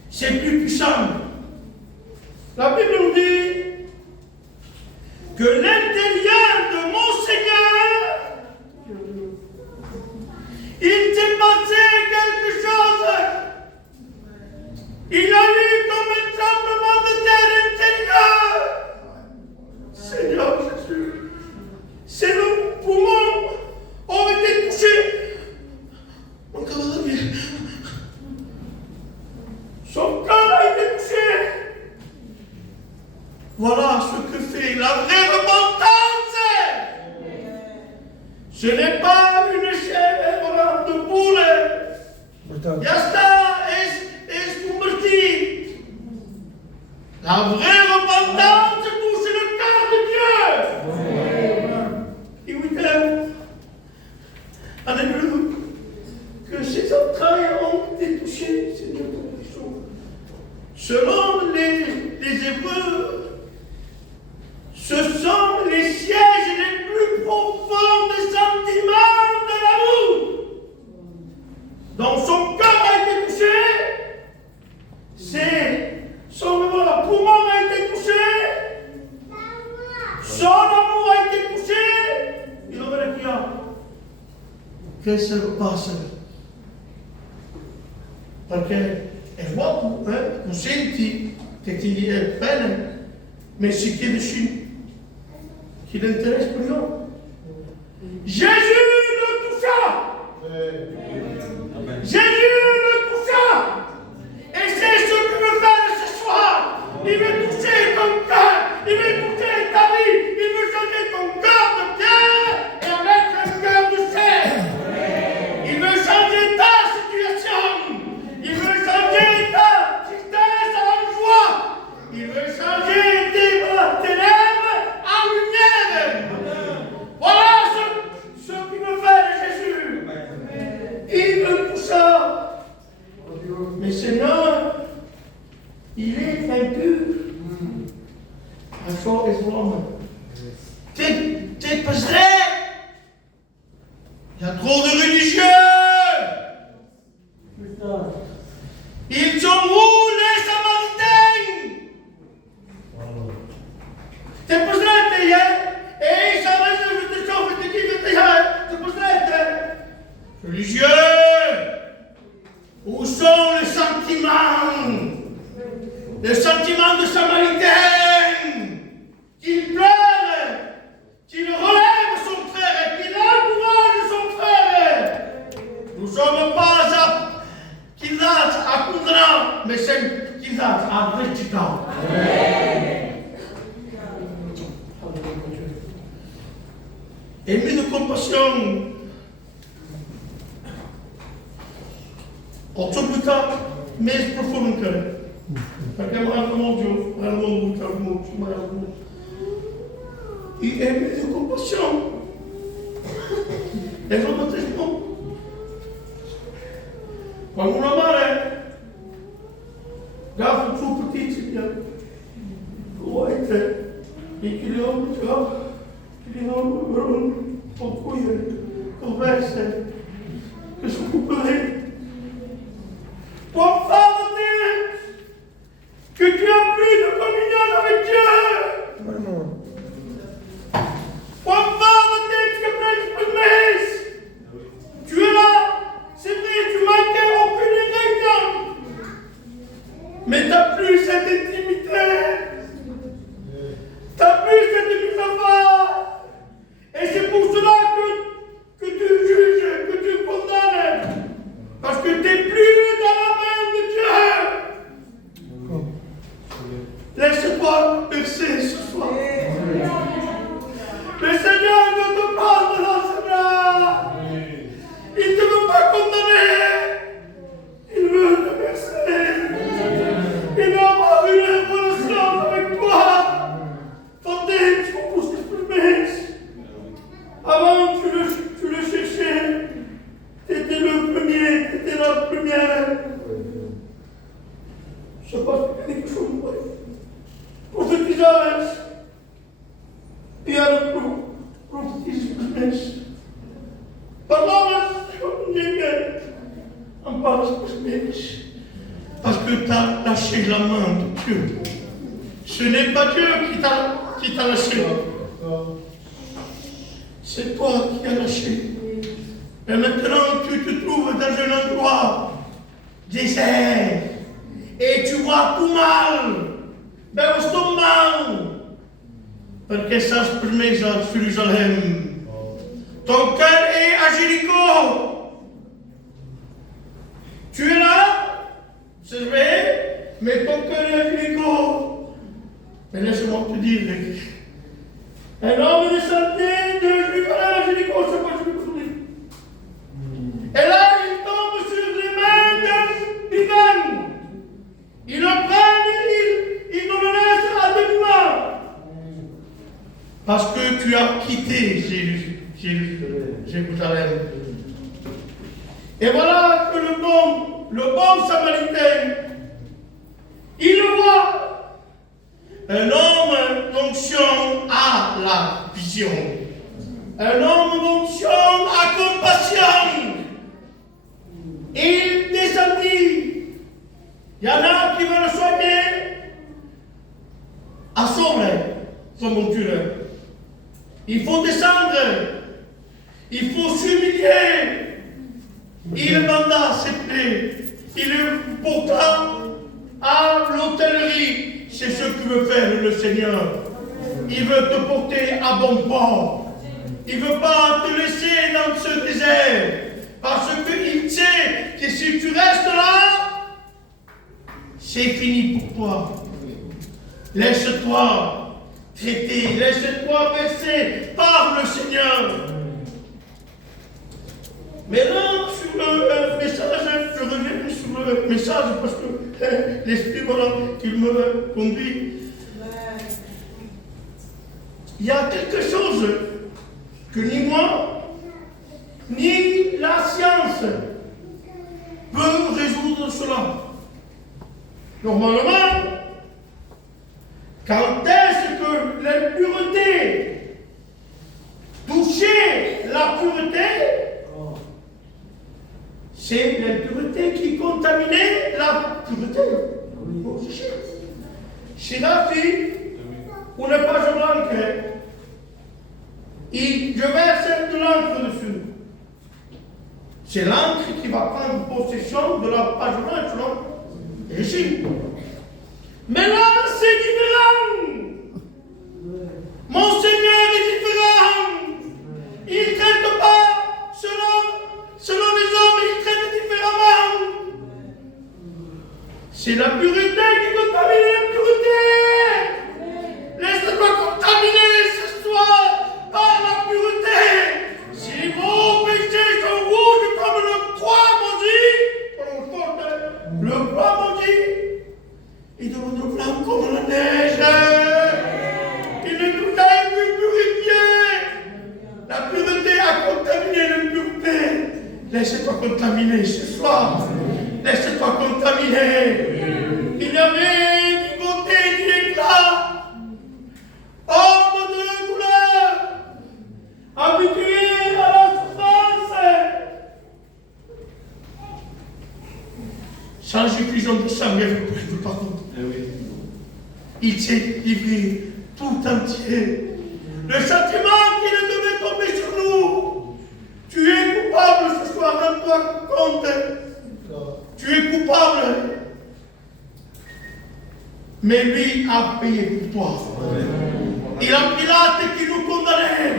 C'est plus puissant. La Bible nous dit que l'intérieur de mon Seigneur, il s'est passé quelque chose. Il y a eu comme un tremblement de terre intérieur. Seigneur Jésus, c'est le poumon ont été touchés. Mon cavalier, son cœur a été touché. Voilà ce que fait la vraie repentance. Ce n'est pas une chair de boule. Yasta es converti. La vraie repentance touche le cœur de Dieu. Et oui, alléluia, que ces entrailles ont été touchées, Seigneur, selon les Hébreux, ce sont les sièges les plus profonds des sentiments de l'amour. Donc son cœur a été touché, son poumon a été touché, son amour a été touché. Il en va dire, qu'est-ce qui se passe? Perché è vuoto, lo senti che ti è bene, ma si chiede chi le interessa per noi. Jésus le toucha! Jésus le toucha! Et c'est ce qu'il veut faire ce soir. Il veut toucher ton cœur, il veut toucher ta vie, il veut changer ton cœur de pierre et mettre un cœur de chair. Il veut changer ta situation. Il veut changer ta tristesse en joie. Il veut changer tes ténèbres en lumière. Voilà ce qu'il veut faire Jésus. Il veut tout ça. Mais Seigneur, il est impur. Això és l'homme. T'es pesé. Il y a trop de religieux. Ils sont où les Samaritains? T'es pesé, et ça va se te chauffer, t'es pesé. Religieux. Où sont les sentiments? Les sentiments de Samaritains, qu'il pleure, qu'il relève son frère, qu'il encourage son frère. Nous ne sommes pas qu'il a condamné, mais c'est qu'il a rejetant. Aimé de compassion. Otobita mes profonde. Perché mi hanno molto, e aimé de compassion. E sono testimone. Quando una madre gaf il suo petitje, hoe heet het? Ik jullie ook waarom op goede gewijsheid. Dus we moeten heen. Pour Father Dieu, que tu as pris de communion avec Dieu. Pour Father Dieu, tu as pris de promesse. Tu es là, c'est vrai, tu manquais aucune ingrédient. Mais tu n'as plus cette intimité. Tu n'as plus cette mise à part. Et c'est pour cela que tu juges, que tu condamnes. Parce que tu n'es plus dans la main de Dieu. Laisse-toi percer ce soir. Le Seigneur veut te prendre dans ses bras. Il ne te veut pas condamner. Il veut te percer. Il veut avoir une relation avec toi. Fondée sur tes promesses. Avant, tu le cherchais. Tu étais le premier, tu étais la première. Je pense que quelque chose pour ceux qui s'arrêtent. Il y a le prophétisme. Parlons en parle parce que tu as lâché la main de Dieu. Ce n'est pas Dieu qui t'a lâché. C'est toi qui as lâché. Et maintenant, tu te trouves dans un endroit désert. Et tu vois tout mal. Ben, on se mal. Parce que ça se permet à Jérusalem. Ton cœur est à Jéricho. Tu es là, c'est vrai, mais ton cœur est à Jéricho. Mais laisse-moi te dire, un homme de santé de Jérusalem à Jéricho, c'est quoi je veux dire. Et là, il tombe sur les mains d'un Ivan. Il le prend et il nous le laisse à demi-mort. Parce que tu as quitté Jérusalem. Et voilà que le bon samaritain, il le voit. Un homme d'onction a la vision. Un homme d'onction a compassion. Il descendit. Il y en a qui veulent soigner à son monture. Il faut descendre. Il faut s'humilier. Il manda ses plaies. Il le porta à l'hôtellerie. C'est ce que veut faire le Seigneur. Il veut te porter à bon port. Il ne veut pas te laisser dans ce désert. Parce qu'il sait que si tu restes là, c'est fini pour toi. Laisse-toi traiter, laisse-toi bercer par le Seigneur. Maintenant, sur le message, je reviens sur le message parce que l'Esprit, voilà, il me conduit. Il y a quelque chose que ni moi, ni la science peut résoudre cela. Normalement, quand est-ce que l'impureté touchait la pureté, c'est l'impureté qui contaminait la pureté. C'est la fille, on n'est pas je blanc, et je verse de l'encre dessus. C'est l'encre qui va prendre possession de la page blanche, non? Ici. Mais là, c'est différent. Mon Seigneur est différent. Il ne traite pas selon les hommes, il traite différemment. C'est la pureté qui contamine l'impureté. Laisse-toi contaminer ce soir par la pureté. Si vos péchés sont rouges comme le croix maudit, le croix maudit, il devient blanc comme la neige. Il est tout à fait purifié. La pureté a contaminé l'impureté. Laisse-toi contaminer ce soir. Laisse-toi contaminer. Il n'y avait ni beauté ni éclat. Homme de douleur, habitué à la souffrance. Sans effusion de sang, il ne peut pas compter. Il s'est livré tout entier. Le châtiment qui devait tomber sur nous. Tu es coupable ce soir, rends-toi compte. Tu es coupable. Mais lui a payé pour toi. Il a pris l'acte qui nous condamnait.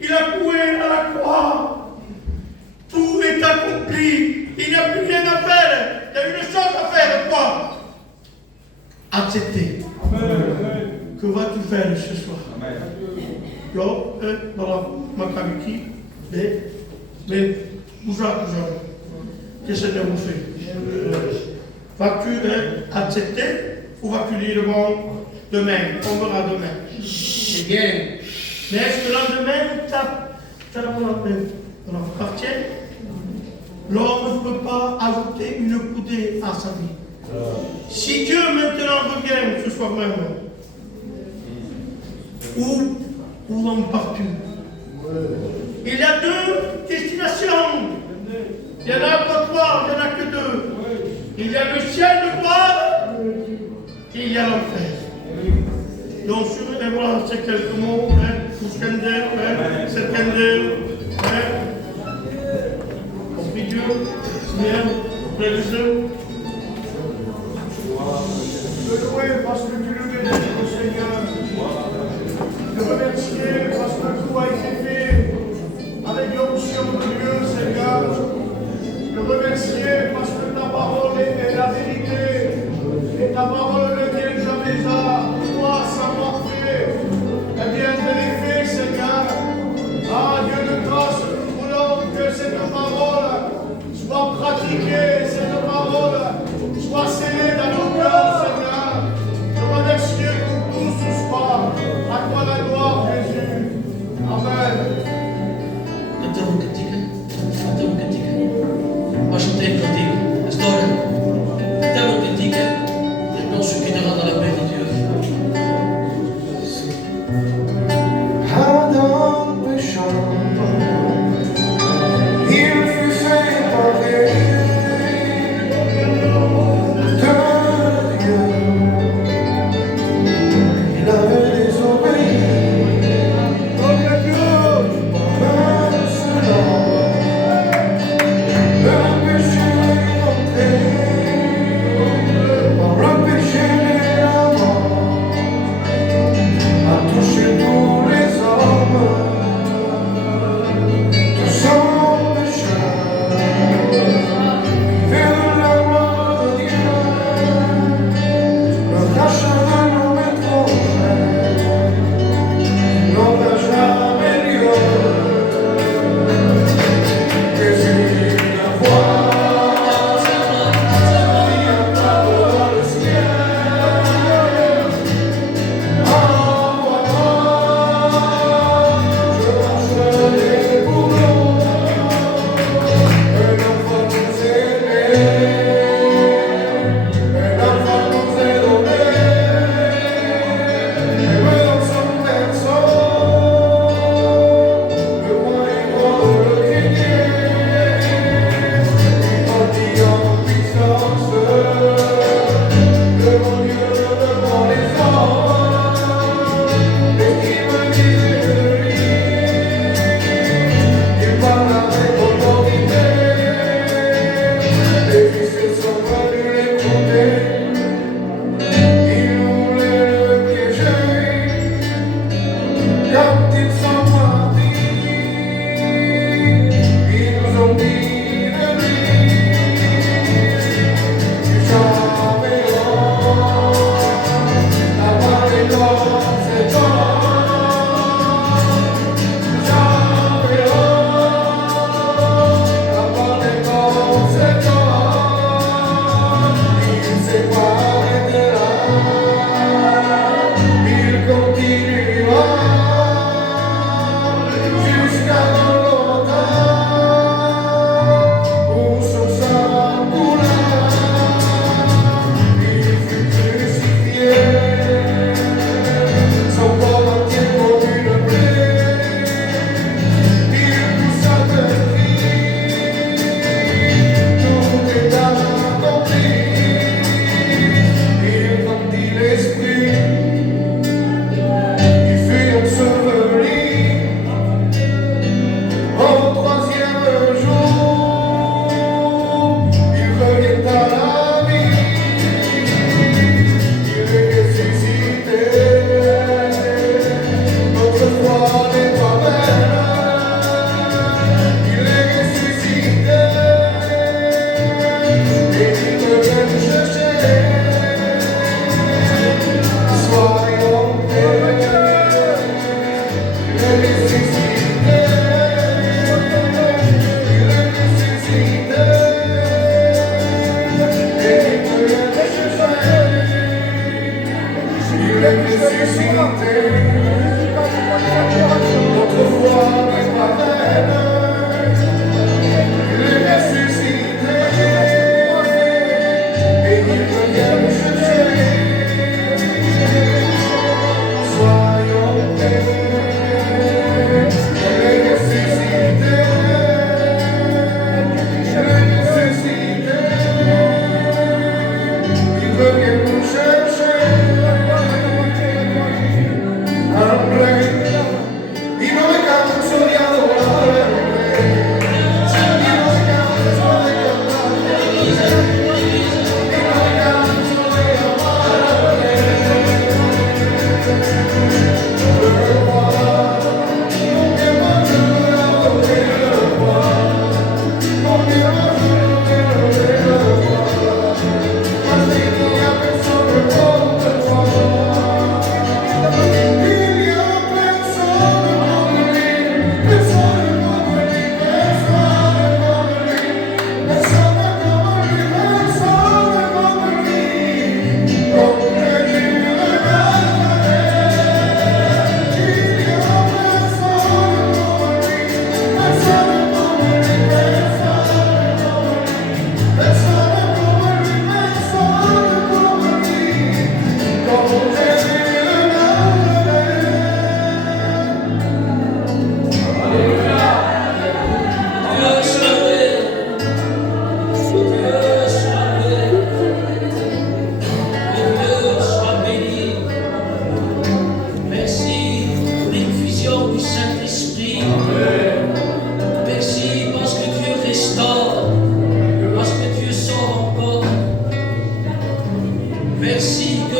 Il a couru à la croix. Tout est accompli. Il n'y a plus rien à faire. Il y a une chose à faire, quoi? Accepter. Que vas-tu faire ce soir? Yo, voilà, ma kamiki, mais, bougeons. Qu'est-ce que vous faites? Vas-tu accepter ou vas-tu dire bon, demain, on verra demain? C'est bien. Mais est-ce que le lendemain, tu as appartient? L'homme ne peut pas ajouter une coudée à sa vie. Si Dieu maintenant revient ce soir même, où en pars-tu? Il y a deux destinations. Il n'y en a pas trois, il n'y en a que deux. Il y a le ciel de gloire et il y a l'enfer. Donc, et voilà ces quelques mots, hein, Muskandel, hein, Serkandel, hein. On prie Dieu, Seigneur, auprès de Dieu. De louer parce que tu le bénis, mon Seigneur. De remercier parce que tout a été fait avec l'onction de Dieu, Seigneur. De remercier parce que ta parole est la vérité. Et ta parole ne vient jamais à toi savoir fait. Eh bien, de les faits, Seigneur. Ah, Dieu de grâce, nous voulons que cette parole soit pratiquée, cette parole soit scellée dans nos cœurs, Seigneur. Je remercie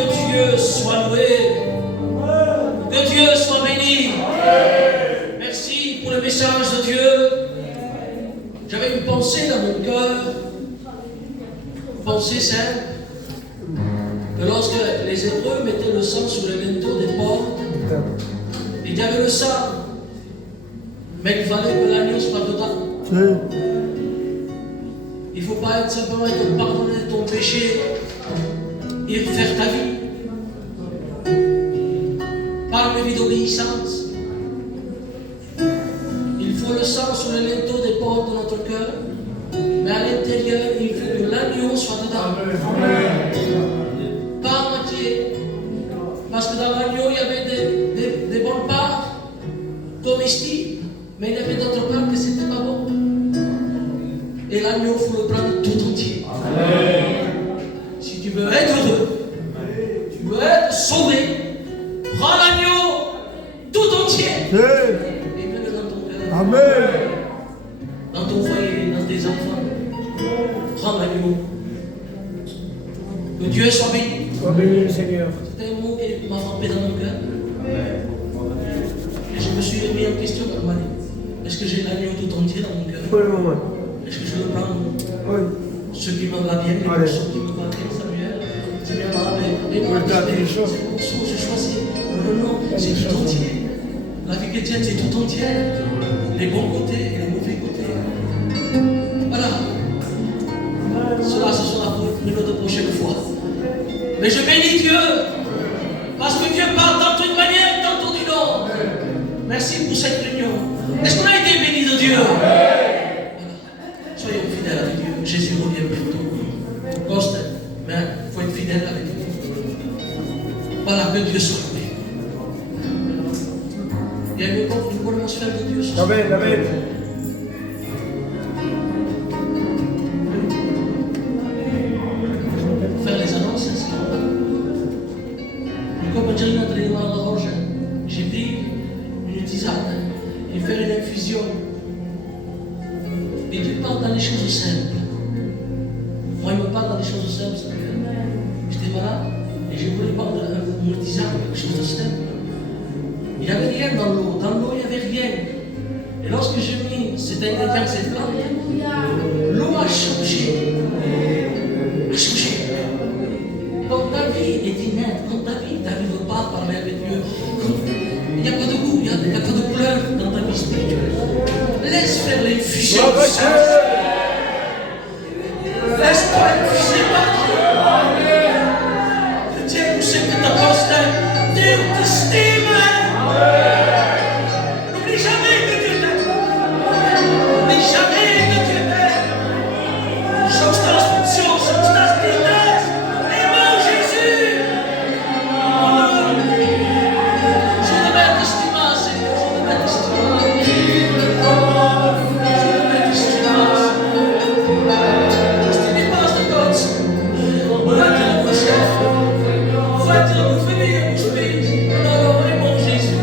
Que Dieu soit loué. Que Dieu soit béni. Merci pour le message de Dieu. J'avais une pensée dans mon cœur. Une pensée simple. Que lorsque les Hébreux mettaient le sang sur les linteaux des portes, il y avait le sang. Mais il fallait que l'agneau soit dedans. Il ne faut pas être simplement être pardonné de ton péché et faire ta vie. Par une vie d'obéissance. Il faut le sang sur les linteaux des portes de notre cœur. Mais à l'intérieur, il faut que l'agneau soit dedans. Pas à moitié. Parce que dans l'agneau, il y avait des bonnes parts comestibles. Mais il y avait d'autres parts que c'était pas bon. Et l'agneau, il faut le prendre tout entier. Si tu veux être heureux, tu veux être sauvé, prends l'agneau tout entier. Et mets-le dans ton cœur. Amen. Dans ton foyer, dans tes enfants. Prends l'agneau. Que Dieu soit béni. Sois béni, Seigneur. C'était un mot qui m'a frappé dans mon cœur. Et je me suis remis en question comme m'a dit. Est-ce que j'ai l'agneau tout entier dans mon cœur? Oui, maman. Est-ce que je le prends? Oui. Ce qui me va bien, les Allez. morceaux qui me va bien, Samuel. Seigneur, mais moi, Oui, t'as des choses. ces morceaux, je choisis. Non, c'est tout entier. La vie chrétienne, c'est tout entier. Les bons côtés et les mauvais côtés. Voilà. Cela, ce sera pour une autre prochaine fois. Mais je bénis Dieu. Parce que Dieu parle tantôt d'une manière, tantôt d'une autre. Merci pour cette réunion. Est-ce qu'on a été bénis de Dieu? Voilà. Soyons fidèles avec Dieu. Jésus revient bientôt. Coste, mais il faut être fidèle avec Dieu. Voilà, que Dieu soit loué. Il y a une bonne atmosphère de Dieu ce soir. Amen, amen. Faire les annonces, c'est ça. Comme Angelina traînait dans la roche, j'ai pris une tisane et fait une infusion. Et Dieu parle dans les choses simples. Moi, il me parle dans les choses simples. Parce que j'étais malade et je voulais prendre une tisane, quelque chose de simple. Il n'y avait rien dans l'eau. Dans l'eau, il n'y avait rien. Et lorsque j'ai mis cet ingrédient, cette plante, l'eau a changé. A changé. Quand ta vie est inerte, quand ta vie n'arrive pas à parler avec Dieu, il n'y a pas de goût, il n'y a pas de couleur dans ta vie spirituelle. Laisse faire l'infusion du Saint-Esprit. Laisse-toi infuser par Dieu. Dieu nous sait que ta posture, Dieu t'estime. N'oublie jamais que Dieu t'aime. N'oublie jamais que Dieu t'aime. Change ta restriction, change ta tristesse. Aimons Jésus. Je le mets d'estimant, Seigneur. Je le mets d'estimant. Je le mets d'estimant. Ce n'est pas de Gott. On va dire le chef. On va dire le famille, mon pays. Non, aimons Jésus.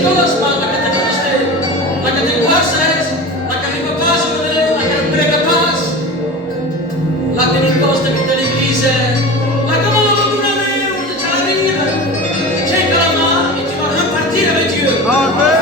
chicos, ma la que te guste, la que te guardes, la que arriva pas, la que te prega pas, la que ni costa che te l'église, la que non va d'une année où tu arrives, tiens la main et tu vas repartir avec Dieu. Amen.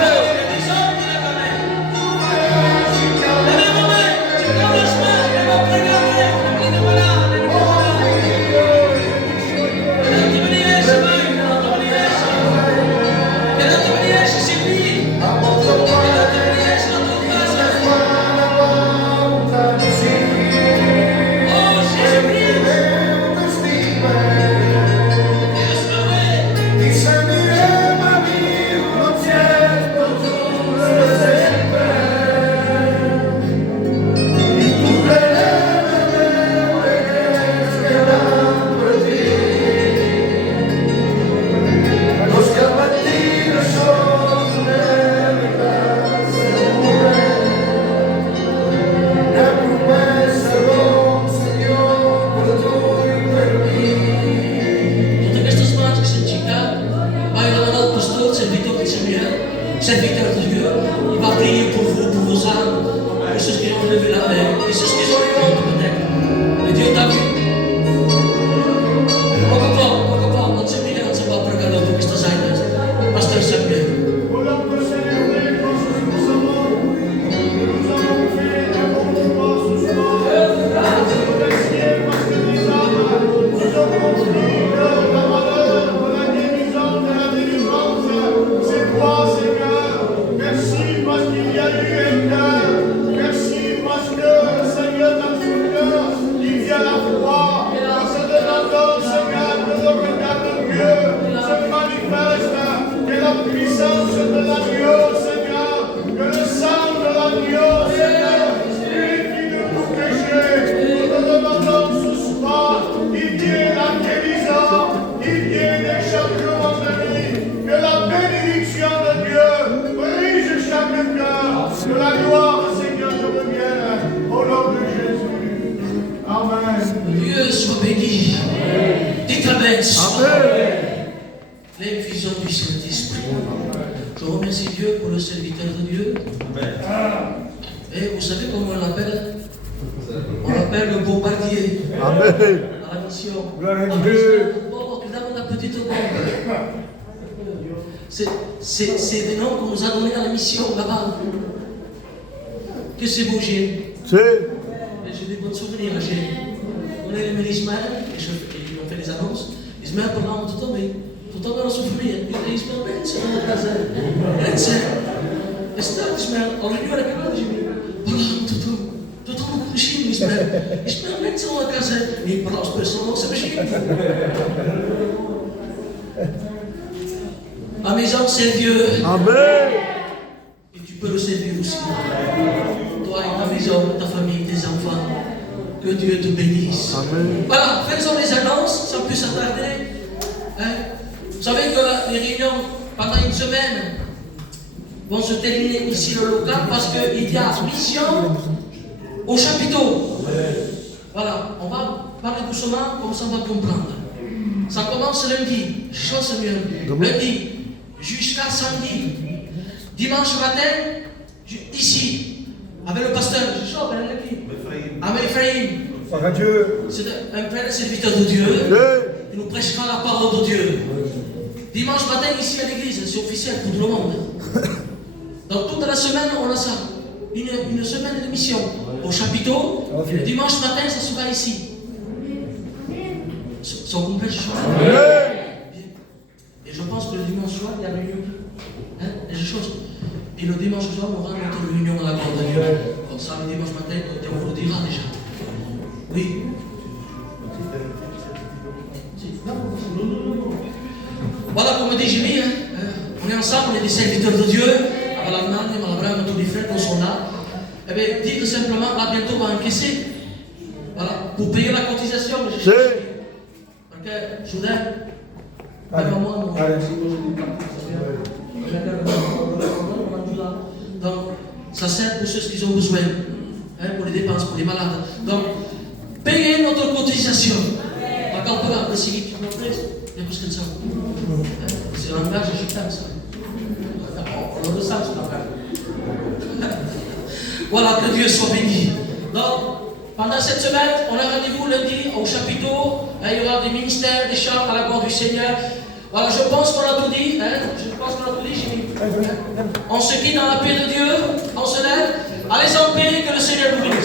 Serviteur de Dieu, il va prier pour vous, pour vos âmes, pour ceux qui ont levé la main, et ceux qui ont eu honte peut-être. Mais Dieu t'a vu. Poco po, non si mica non si può pregare dopo questa zaina. Pastor Samuel. Au nom de célébrer parce que nous savons que nous avons fait un bon choix ce soir. Nous remercier parce que les âmes nous ont compris que la valeur de la guérison, de la délivrance, c'est toi, Seigneur. Merci parce qu'il y a eu un cœur. Merci parce que le Seigneur dans son cœur, il y a la foi. Nous te demandons, Seigneur, que le regard de Dieu se manifeste, que la puissance de l'agneau, Seigneur, que le sang de l'agneau, Seigneur, purifie de tout péché. Nous te demandons ce soir, il y ait la guérison, il y ait des changements de vie, que la bénédiction de Dieu brise chaque cœur, que la gloire, Seigneur, te revienne au nom de Jésus. Amen. Dieu soit béni. Dites Amen. Amen. L'infusion du Saint-Esprit. Je remercie Dieu pour le serviteur de Dieu. Et vous savez comment on l'appelle? On l'appelle le bombardier Amen. à la mission. Gloire à Dieu. Oh, regardez la petite bombe. C'est des noms qu'on nous a donnés à la mission là-bas. Que c'est beau, Gilles. C'est. Et j'ai des bons souvenirs, Gilles. On est les Ismaël, et on fait des annonces. Ismaël parla tutto la sua famiglia. E Ismaël pensa alla casa. Pensa. E sta Ismaël, ho l'unione che lo dice. Parla tutto lo conosciamo Ismaël. Ismaël pensa alla casa. E parla spesso, non si vicino. À maison, c'est Dieu. Amen. Et tu peux le servir aussi. Toi et ta maison, ta famille, tes enfants. Que Dieu te bénisse. Amen. Voilà, faisons les annonces, sans plus s'attarder. Hein? Vous savez que les réunions pendant une semaine vont se terminer ici le local parce qu'il y a mission au chapiteau. Voilà, on va parler doucement comme ça on va comprendre. Ça commence lundi, chose mieux. Lundi jusqu'à samedi. Dimanche matin, ici, avec le pasteur. Avec Ephraim. Par Dieu. C'est un frère serviteur de Dieu. Il nous prêchera la parole de Dieu. Dimanche matin, ici à l'église, c'est officiel pour tout le monde. Donc toute la semaine, on a ça. Une semaine de mission au chapiteau. Et le dimanche matin, ça sera ici. Sont complets, je crois. Et je pense que le dimanche soir, il y a réunion. Hein, des choses. Et le dimanche soir, on aura notre réunion à la gloire de Dieu. Comme ça, le dimanche matin, on vous le dira déjà. Oui. Voilà, comme dit Jimmy, on est ensemble, on est des serviteurs de Dieu. À l'Allemagne, à l'Abraham, tous les frères qui sont là. Eh bien, dites simplement, là, bientôt, on va encaisser. Voilà, pour payer la cotisation. Parce que je voudrais. Même moi, donc, ça sert pour ceux qui ont besoin, hein, pour les dépenses, pour les malades. Donc, payez notre cotisation. Par contre, là, le signe qui nous prête, il y a plus que ça. C'est l'engagement, je t'aime ça. On le ressent ce matin. Voilà, que Dieu soit béni. Donc, pendant cette semaine, on a rendez-vous lundi au chapiteau. Il y aura des ministères, des chants à la gloire du Seigneur. Voilà, je pense qu'on a tout dit. Je pense qu'on a tout dit, Jimmy. On se quitte dans la paix de Dieu. On se lève. Allez en paix, que le Seigneur vous bénisse.